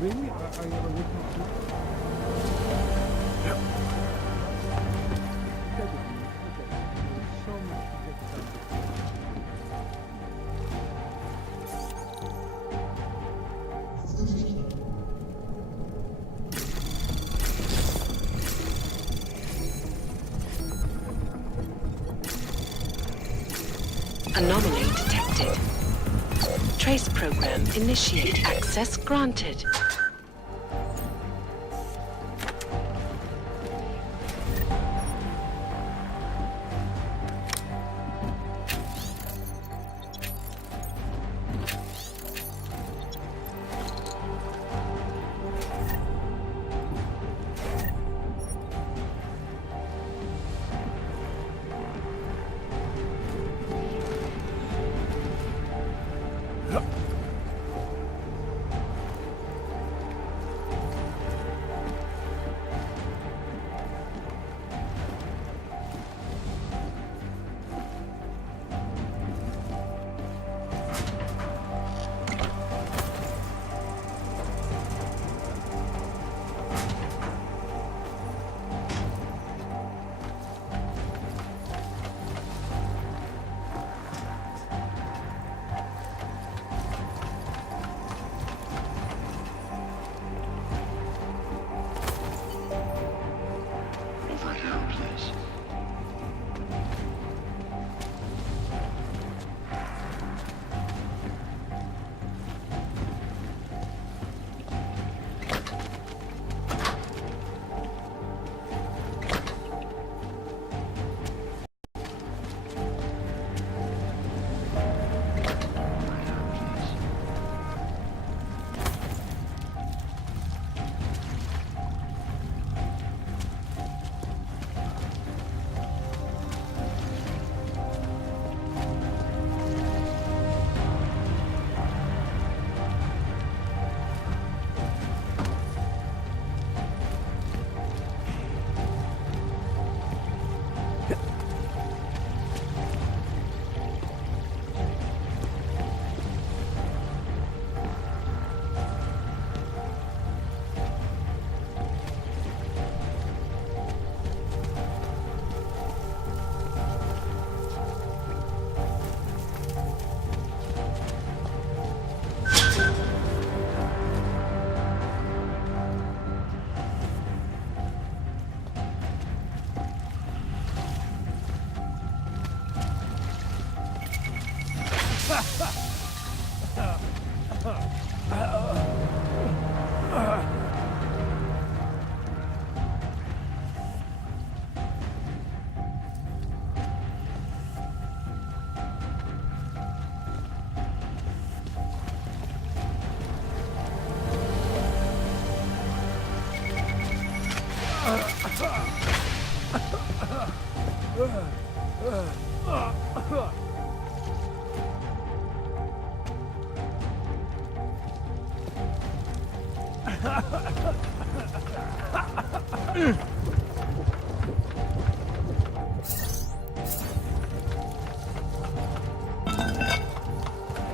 Really? Are you a witness too? So much to get done. Anomaly detected. Trace program initiate. Access granted.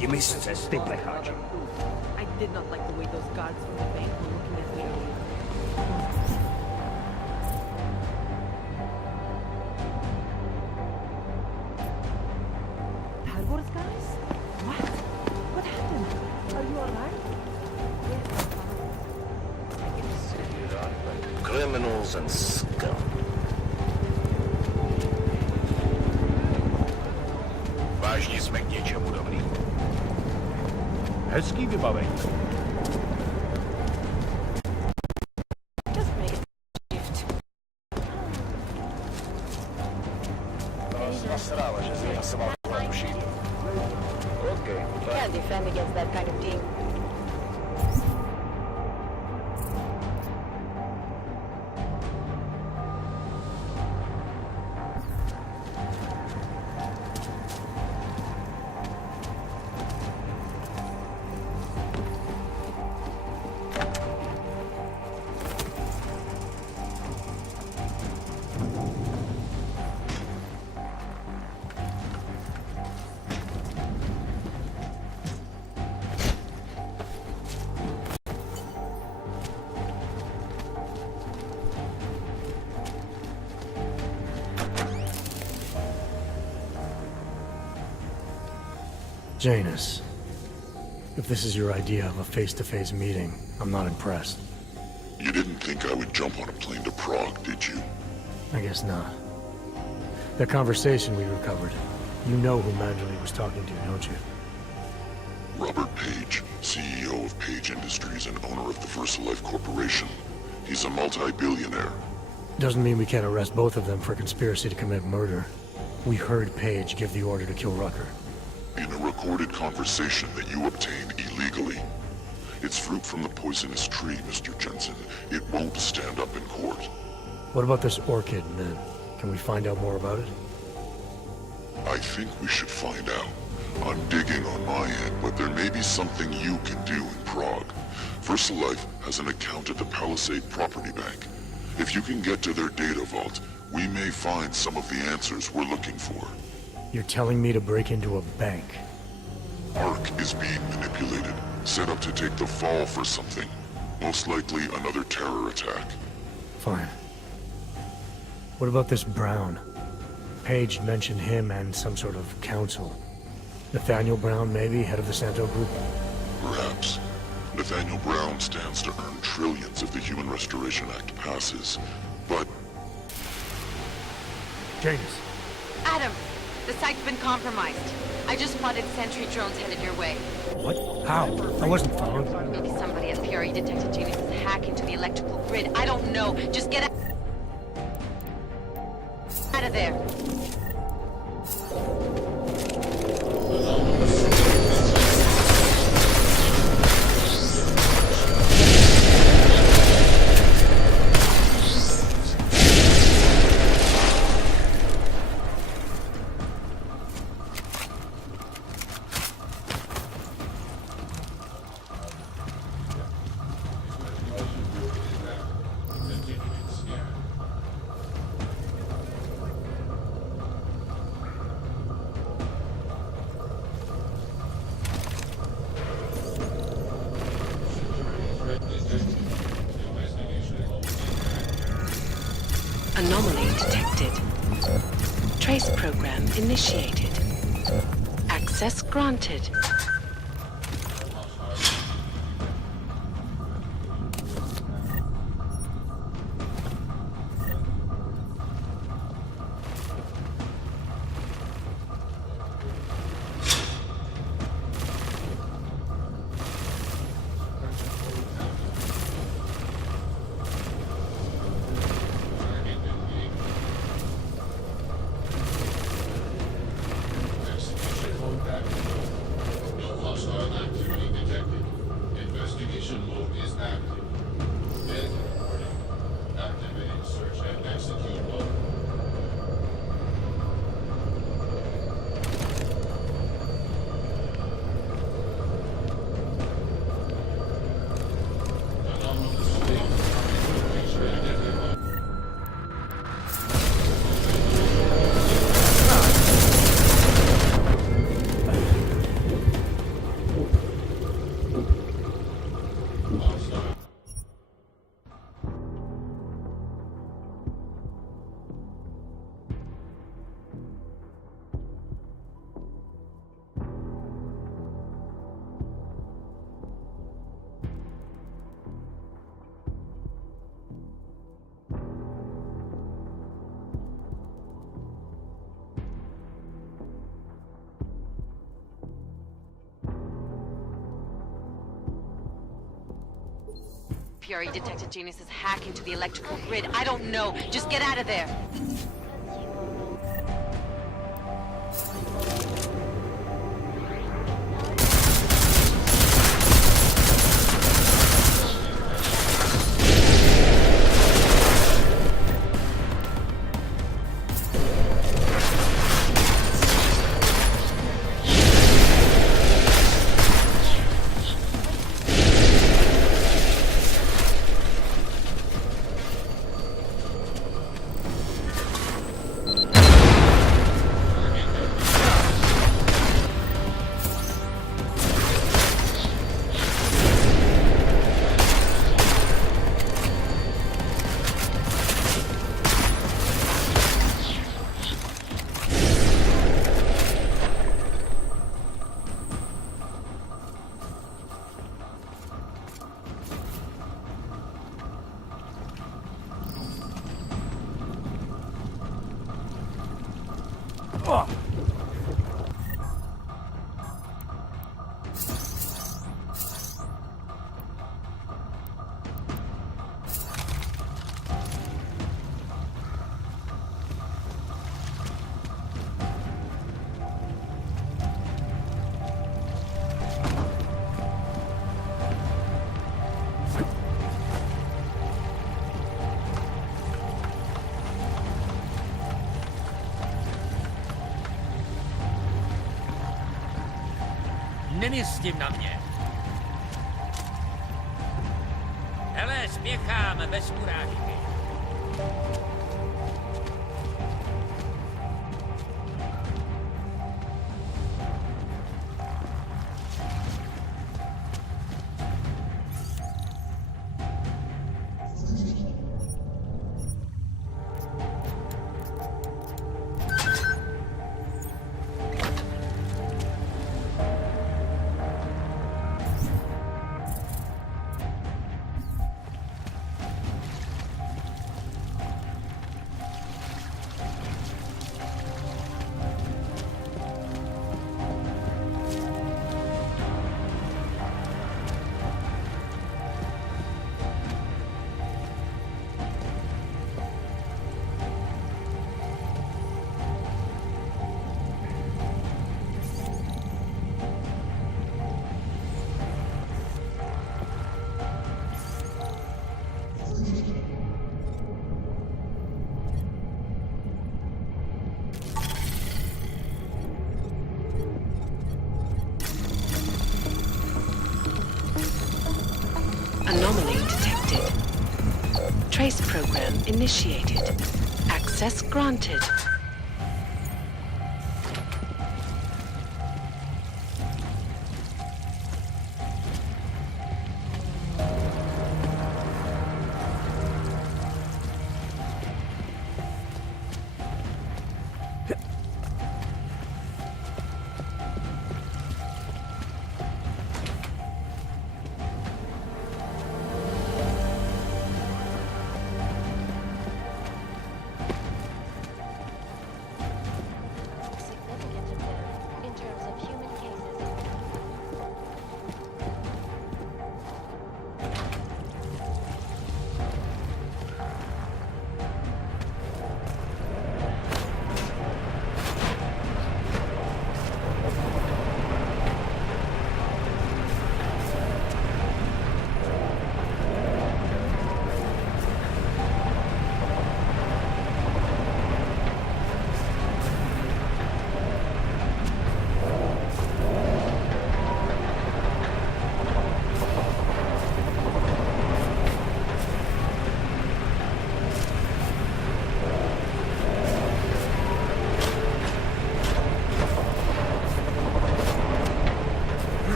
You missed a stick like Archer. I did not like the way those guards from the bank were looking at me earlier. Harbor's guys? What? What happened? Are you alright? Criminals and scum. Vážně jsme k něčemu dobrý. Hezký vybavení. Nasrala, že jsi hlasoval pro uši. Okay. You can't defend against that kind of team. Janus, if this is your idea of a face-to-face meeting, I'm not impressed. You didn't think I would jump on a plane to Prague, did you? I guess not. That conversation we recovered, you know who Manderley was talking to, don't you? Robert Page, CEO of Page Industries and owner of the VersaLife Corporation. He's a multi-billionaire. Doesn't mean we can't arrest both of them for conspiracy to commit murder. We heard Page give the order to kill Rucker. In a recorded conversation that you obtained illegally. It's fruit from the poisonous tree, Mr. Jensen. It won't stand up in court. What about this orchid, then? Can we find out more about it? I think we should find out. I'm digging on my end, but there may be something you can do in Prague. VersaLife has an account at the Palisade Property Bank. If you can get to their data vault, we may find some of the answers we're looking for. You're telling me to break into a bank? Ark is being manipulated, set up to take the fall for something. Most likely another terror attack. Fine. What about this Brown? Page mentioned him and some sort of council. Nathaniel Brown, maybe, head of the Santo Group? Perhaps. Nathaniel Brown stands to earn trillions if the Human Restoration Act passes. But... Janus. Adam! The site's been compromised. I just spotted sentry drones headed your way. What? How? I wasn't followed. Maybe somebody at PRE detected Janus' hack into the electrical grid. I don't know. Just get out of there. Anomaly detected. Trace program initiated. Access granted. PRE detected Janus' hack into the electrical grid. I don't know. Just get out of there. ministim na mnie. Hele, spěcháme bez urážky. Anomaly detected. Trace program initiated. Access granted.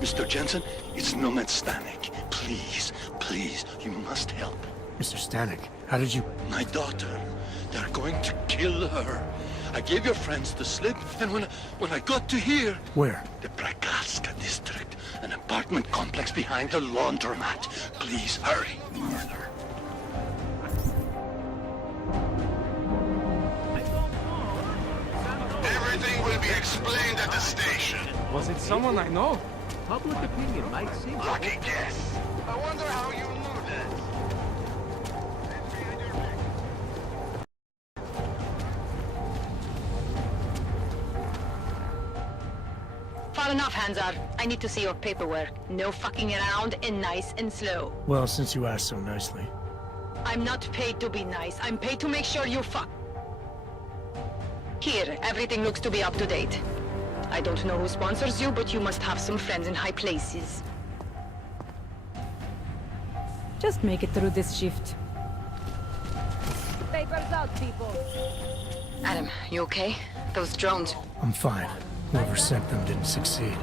Mr. Jensen, it's Nomad Stanek. Please, please, you must help. Mr. Stanek, how did you... My daughter. They're going to kill her. I gave your friends the slip, and when I got to here... Where? The Prakaska district. An apartment complex behind the laundromat. Please, hurry. Murder. Everything will be explained at the station. Was it someone I know? Public opinion might see. Lucky guess. I wonder how you knew that. Far enough, Hanzar. I need to see your paperwork. No fucking around and nice and slow. Well, since you asked so nicely. I'm not paid to be nice. I'm paid to make sure you fuck. Here, everything looks to be up to date. I don't know who sponsors you, but you must have some friends in high places. Just make it through this shift. Papers out, people. Adam, you okay? Those drones. I'm fine. Whoever sent them didn't succeed.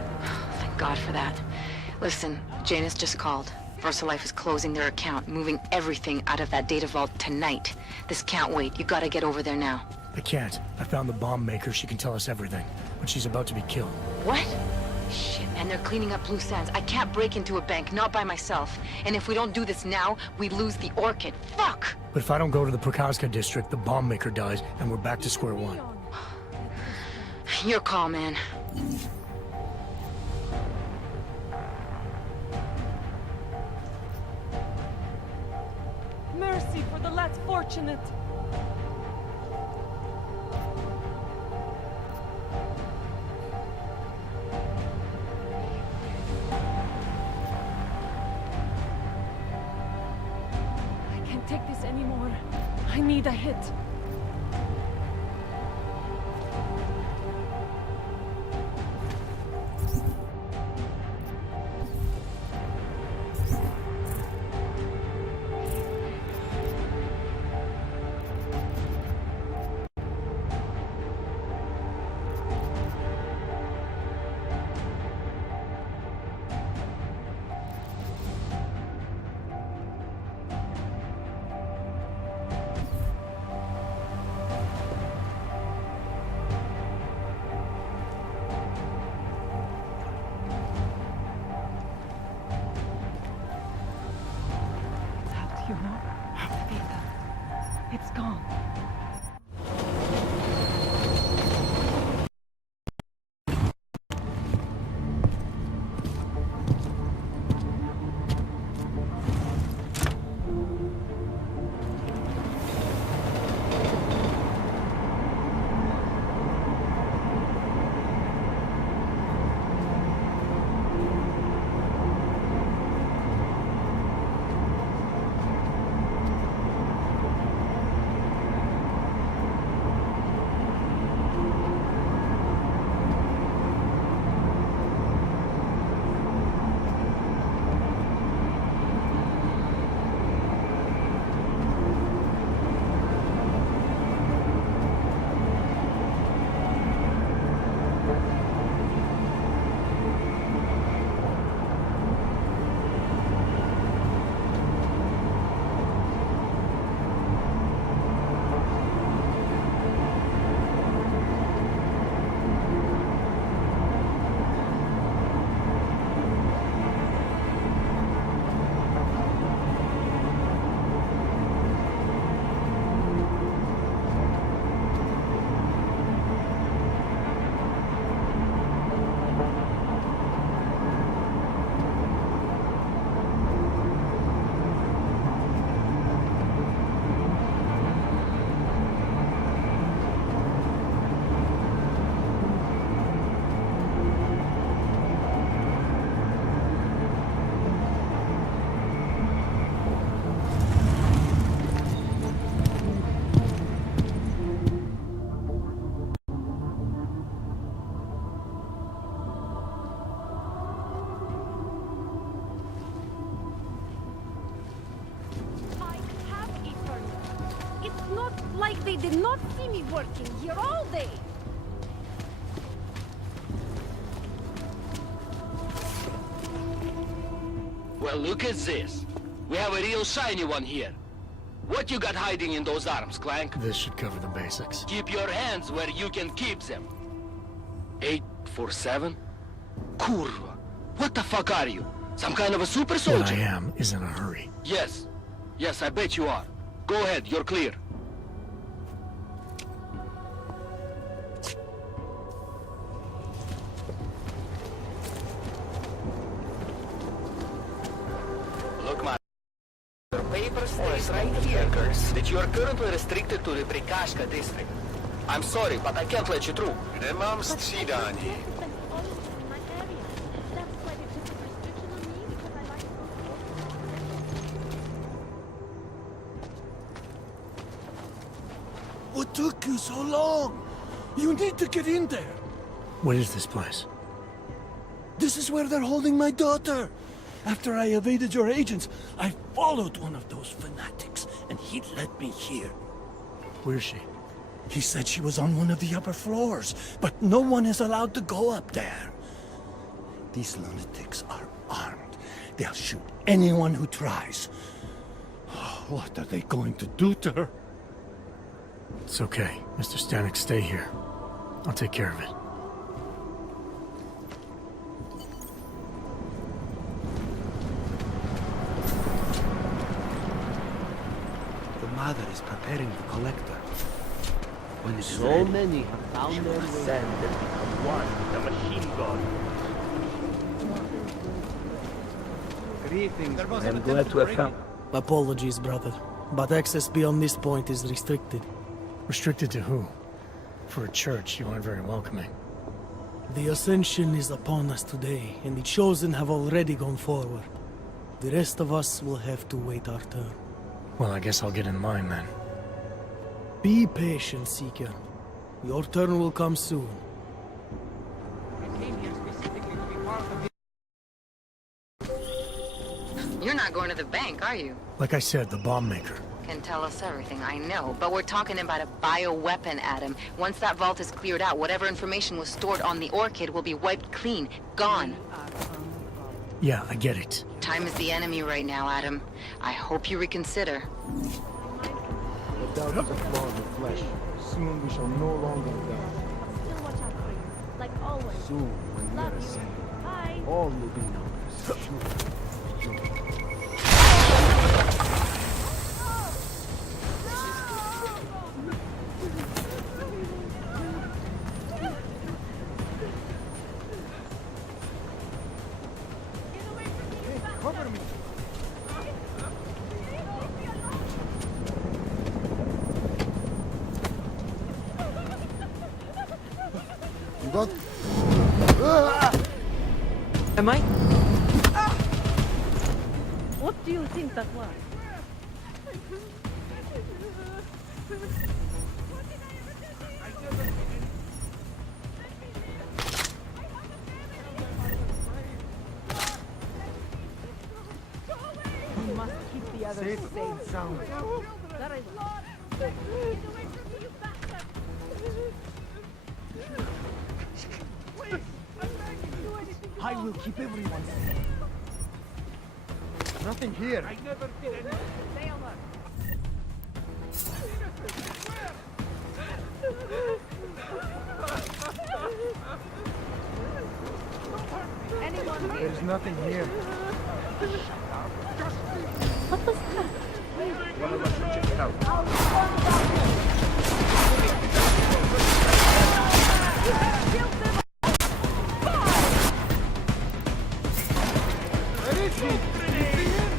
Thank God for that. Listen, Janus just called. VersaLife is closing their account, moving everything out of that data vault tonight. This can't wait. You gotta get over there now. I can't. I found the bomb maker. She can tell us everything. but she's about to be killed. What? Shit, man, they're cleaning up loose ends. I can't break into a bank, not by myself. And if we don't do this now, we lose the Orchid. Fuck! But if I don't go to the Prakaska district, the bomb maker dies, and we're back to square one. Your call, man. Mercy for the less fortunate. I can't take this anymore. I need a hit. You know, it's gone. Like they did not see me working here all day. Well, look at this. We have a real shiny one here. What you got hiding in those arms, Clank? This should cover the basics. Keep your hands where you can keep them. 847? Kurva. What the fuck are you? Some kind of a super soldier? What I am is in a hurry. Yes. Yes, I bet you are. Go ahead, you're clear. Look, man. Your papers says right here that you are currently restricted to the Prikashka district. I'm sorry, but I can't let you through. Nemám střídání. What took you so long? You need to get in there. What is this place? This is where they're holding my daughter. After I evaded your agents, I followed one of those fanatics, and he led me here. Where's she? He said she was on one of the upper floors, but no one is allowed to go up there. These lunatics are armed. They'll shoot anyone who tries. What are they going to do to her? It's okay. Mr. Stanek, stay here. I'll take care of it. father is preparing the collector. When it is So ready, many have found their way. Ascend and become one with the machine god. Greetings. I am glad to have found. Apologies, brother, but access beyond this point is restricted. Restricted to who? For a church, you aren't very welcoming. The ascension is upon us today, and the chosen have already gone forward. The rest of us will have to wait our turn. Well, I guess I'll get in line then. Be patient, Seeker. Your turn will come soon. You're not going to the bank, are you? Like I said, the bomb maker. Can tell us everything, I know. But we're talking about a bioweapon, Adam. Once that vault is cleared out, whatever information was stored on the Orchid will be wiped clean. Gone. Yeah, I get it. Time is the enemy right now, Adam. I hope you reconsider. The doubt is a flaw in the flesh. Soon we shall no longer doubt. Still watch out for you, like always. Soon, when we Love are you. ascended, Bye. all will be known as sure. Cover me! You got? Am I? What do you think that was? We must keep the others Safe safe. and sound. That I will. I will keep everyone safe. Nothing here. I never did anything. Stay alert. Anyone here? There's nothing here. What was that? One of us should check it out. Where is he? Did you see him?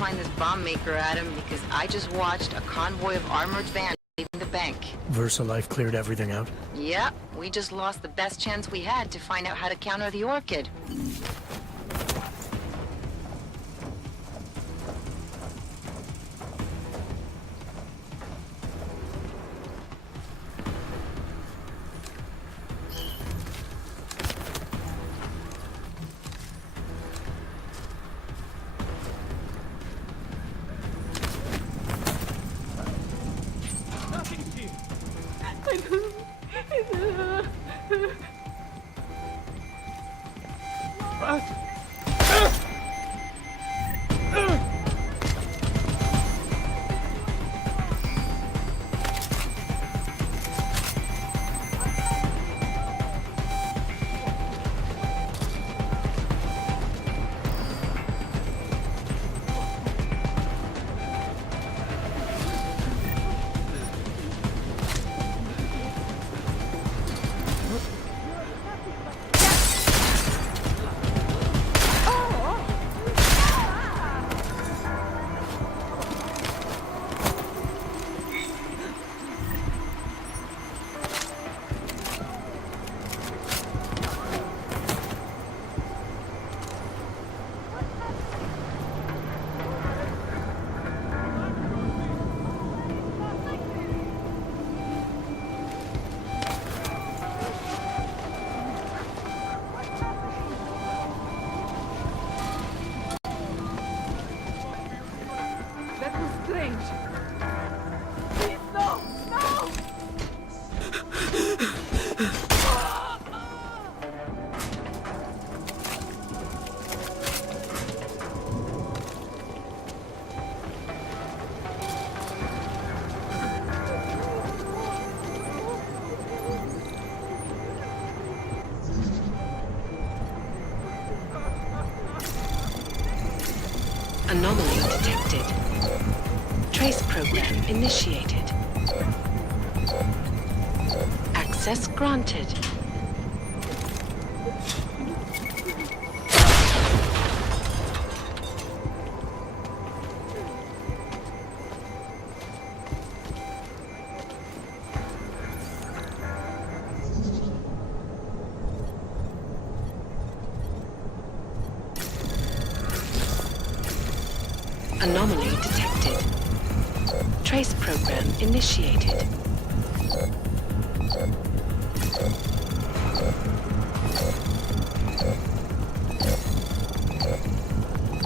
find this bomb maker, Adam, because I just watched a convoy of armored vans leaving the bank. VersaLife cleared everything out? Yep, we just lost the best chance we had to find out how to counter the Orchid. Anomaly detected. Trace program initiated. Access granted. Anomaly detected. Trace program initiated.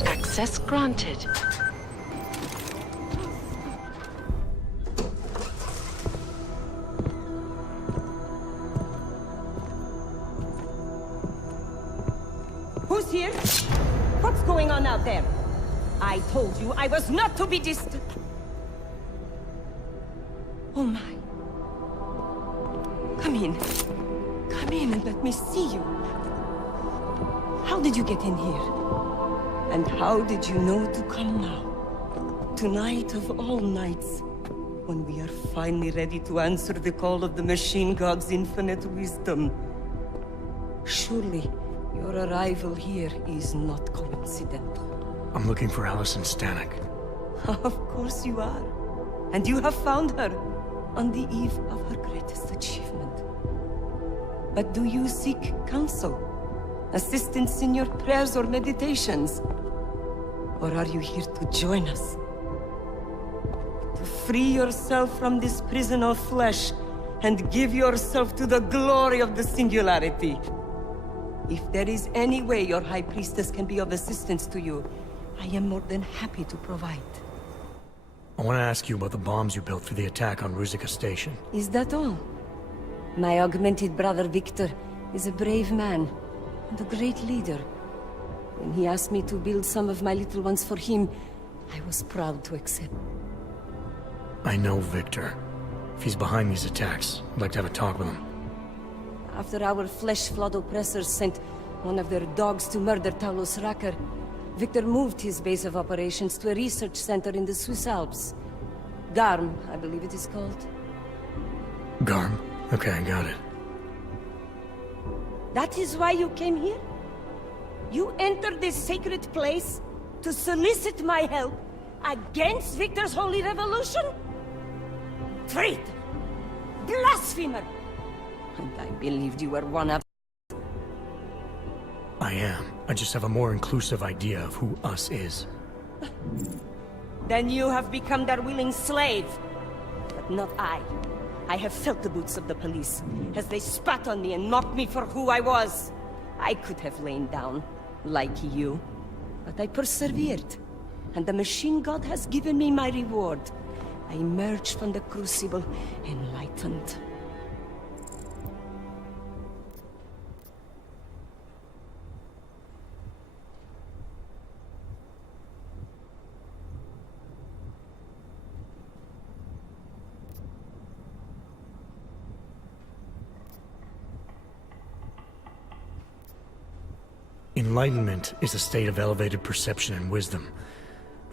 Access granted. Who's here? What's going on out there? I told you I was not to be distant. Oh my. Come in. Come in and let me see you. How did you get in here? And how did you know to come now? Tonight of all nights, when we are finally ready to answer the call of the machine god's infinite wisdom. Surely, your arrival here is not coincidental. I'm looking for Allison Stanek. Of course you are. And you have found her on the eve of her greatest achievement. But do you seek counsel? Assistance in your prayers or meditations? Or are you here to join us? To free yourself from this prison of flesh and give yourself to the glory of the singularity? If there is any way your High Priestess can be of assistance to you, I am more than happy to provide. I want to ask you about the bombs you built for the attack on Ruzicka Station. Is that all? My augmented brother Victor is a brave man and a great leader. When he asked me to build some of my little ones for him, I was proud to accept. I know Victor. If he's behind these attacks, I'd like to have a talk with him. After our flesh-flood oppressors sent one of their dogs to murder Talos Racker, Victor moved his base of operations to a research center in the Swiss Alps. Garm, I believe it is called. Garm? Okay, I got it. That is why you came here? You entered this sacred place To solicit my help against Victor's holy revolution? Traitor! Blasphemer! And I believed you were one of... I am. I just have a more inclusive idea of who us is. Then you have become their willing slave. But not I. I have felt the boots of the police, as they spat on me and mocked me for who I was. I could have lain down, like you. But I persevered. And the machine god has given me my reward. I emerged from the crucible enlightened. Enlightenment is a state of elevated perception and wisdom.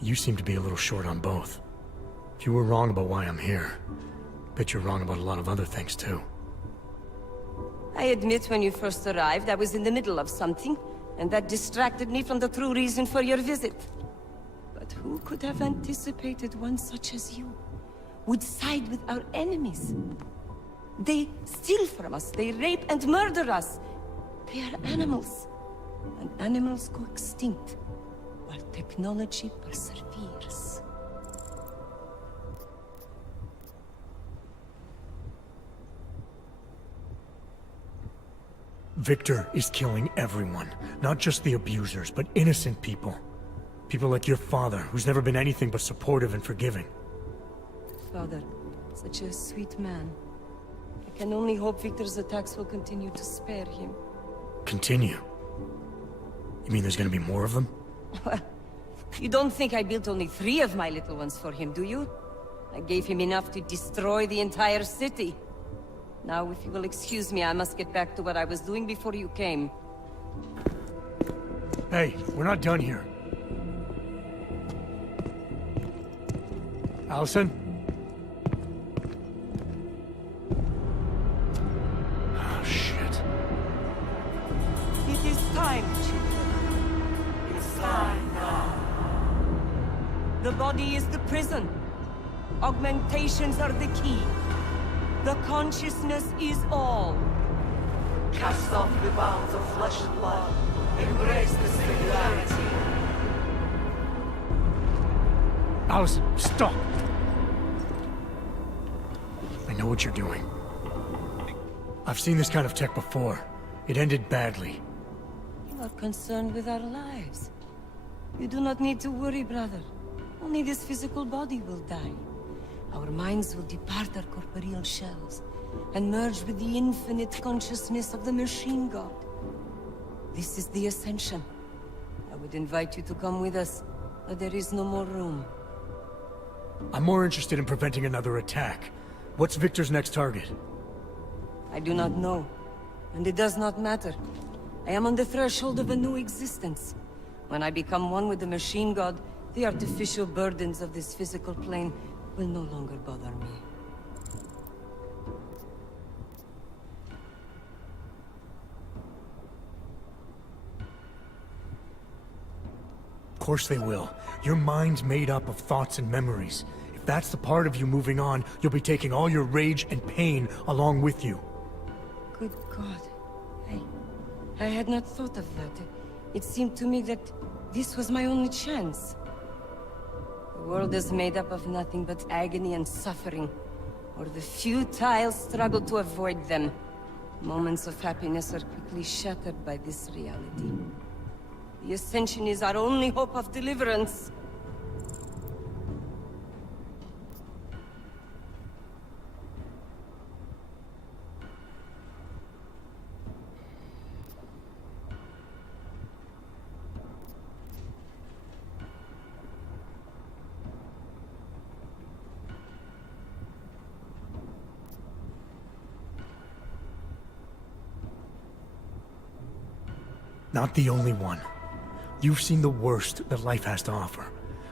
You seem to be a little short on both. If you were wrong about why I'm here, bet you're wrong about a lot of other things too. I admit when you first arrived, I was in the middle of something, and that distracted me from the true reason for your visit. But who could have anticipated one such as you would side with our enemies? They steal from us, they rape and murder us. They are animals. And animals go extinct, while technology perseveres. Victor is killing everyone, not just the abusers, but innocent people. People like your father, who's never been anything but supportive and forgiving. Father, such a sweet man. I can only hope Victor's attacks will continue to spare him. Continue? You mean there's gonna be more of them? Well, you don't think I built only 3 of my little ones for him, do you? I gave him enough to destroy the entire city. Now, if you will excuse me, I must get back to what I was doing before you came. Hey, we're not done here. Allison? Oh, shit. It is time, children. It's time now. The body is the prison. Augmentations are the key. The consciousness is all. Cast off the bounds of flesh and blood. Embrace the singularity. Allison, stop! I know what you're doing. I've seen this kind of tech before. It ended badly. You are concerned with our lives. You do not need to worry, brother. Only this physical body will die. Our minds will depart our corporeal shells and merge with the infinite consciousness of the machine god. This is the ascension. I would invite you to come with us, but there is no more room. I'm more interested in preventing another attack. What's Victor's next target? I do not know, and it does not matter. I am on the threshold of a new existence. When I become one with the machine god, the artificial burdens of this physical plane will no longer bother me. Of course they will. Your mind's made up of thoughts and memories. If that's the part of you moving on, you'll be taking all your rage and pain along with you. Good God. I had not thought of that. It seemed to me that this was my only chance. The world is made up of nothing but agony and suffering, or the futile struggle to avoid them. Moments of happiness are quickly shattered by this reality. The Ascension is our only hope of deliverance. Not the only one. You've seen the worst that life has to offer,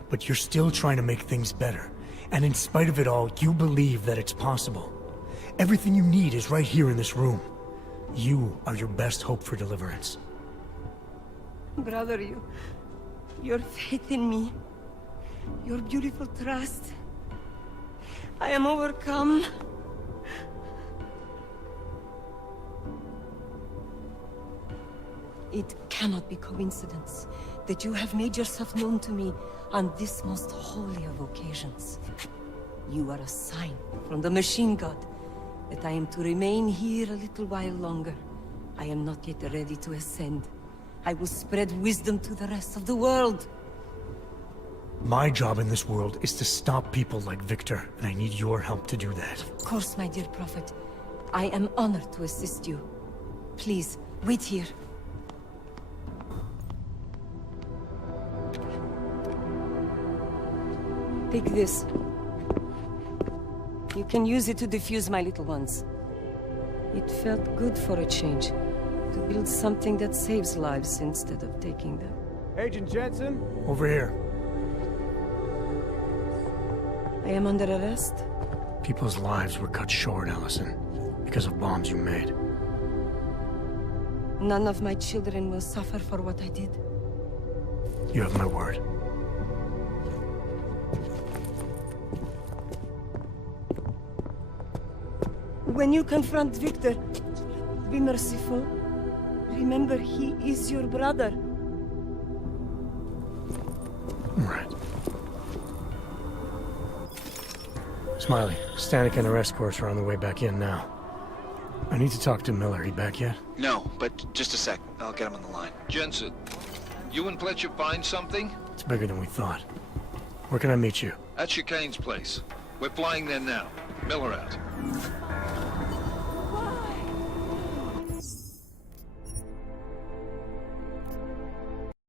but you're still trying to make things better. And in spite of it all, you believe that it's possible. Everything you need is right here in this room. You are your best hope for deliverance. Brother, your faith in me, your beautiful trust. I am overcome. It cannot be coincidence that you have made yourself known to me on this most holy of occasions. You are a sign from the machine god that I am to remain here a little while longer. I am not yet ready to ascend. I will spread wisdom to the rest of the world. My job in this world is to stop people like Victor, and I need your help to do that. Of course, my dear prophet. I am honored to assist you. Please, wait here. Take this. You can use it to defuse my little ones. It felt good for a change. To build something that saves lives instead of taking them. Agent Jensen? Over here. I am under arrest? People's lives were cut short, Allison, because of bombs you made. None of my children will suffer for what I did. You have my word. When you confront Victor, be merciful. Remember, he is your brother. Right. Smiley, Stanek and her escorts are on the way back in now. I need to talk to Miller. He back yet? No, but just a sec. I'll get him on the line. Jensen, you and Fletcher find something? It's bigger than we thought. Where can I meet you? At Chicane's place. We're flying there now. Miller out.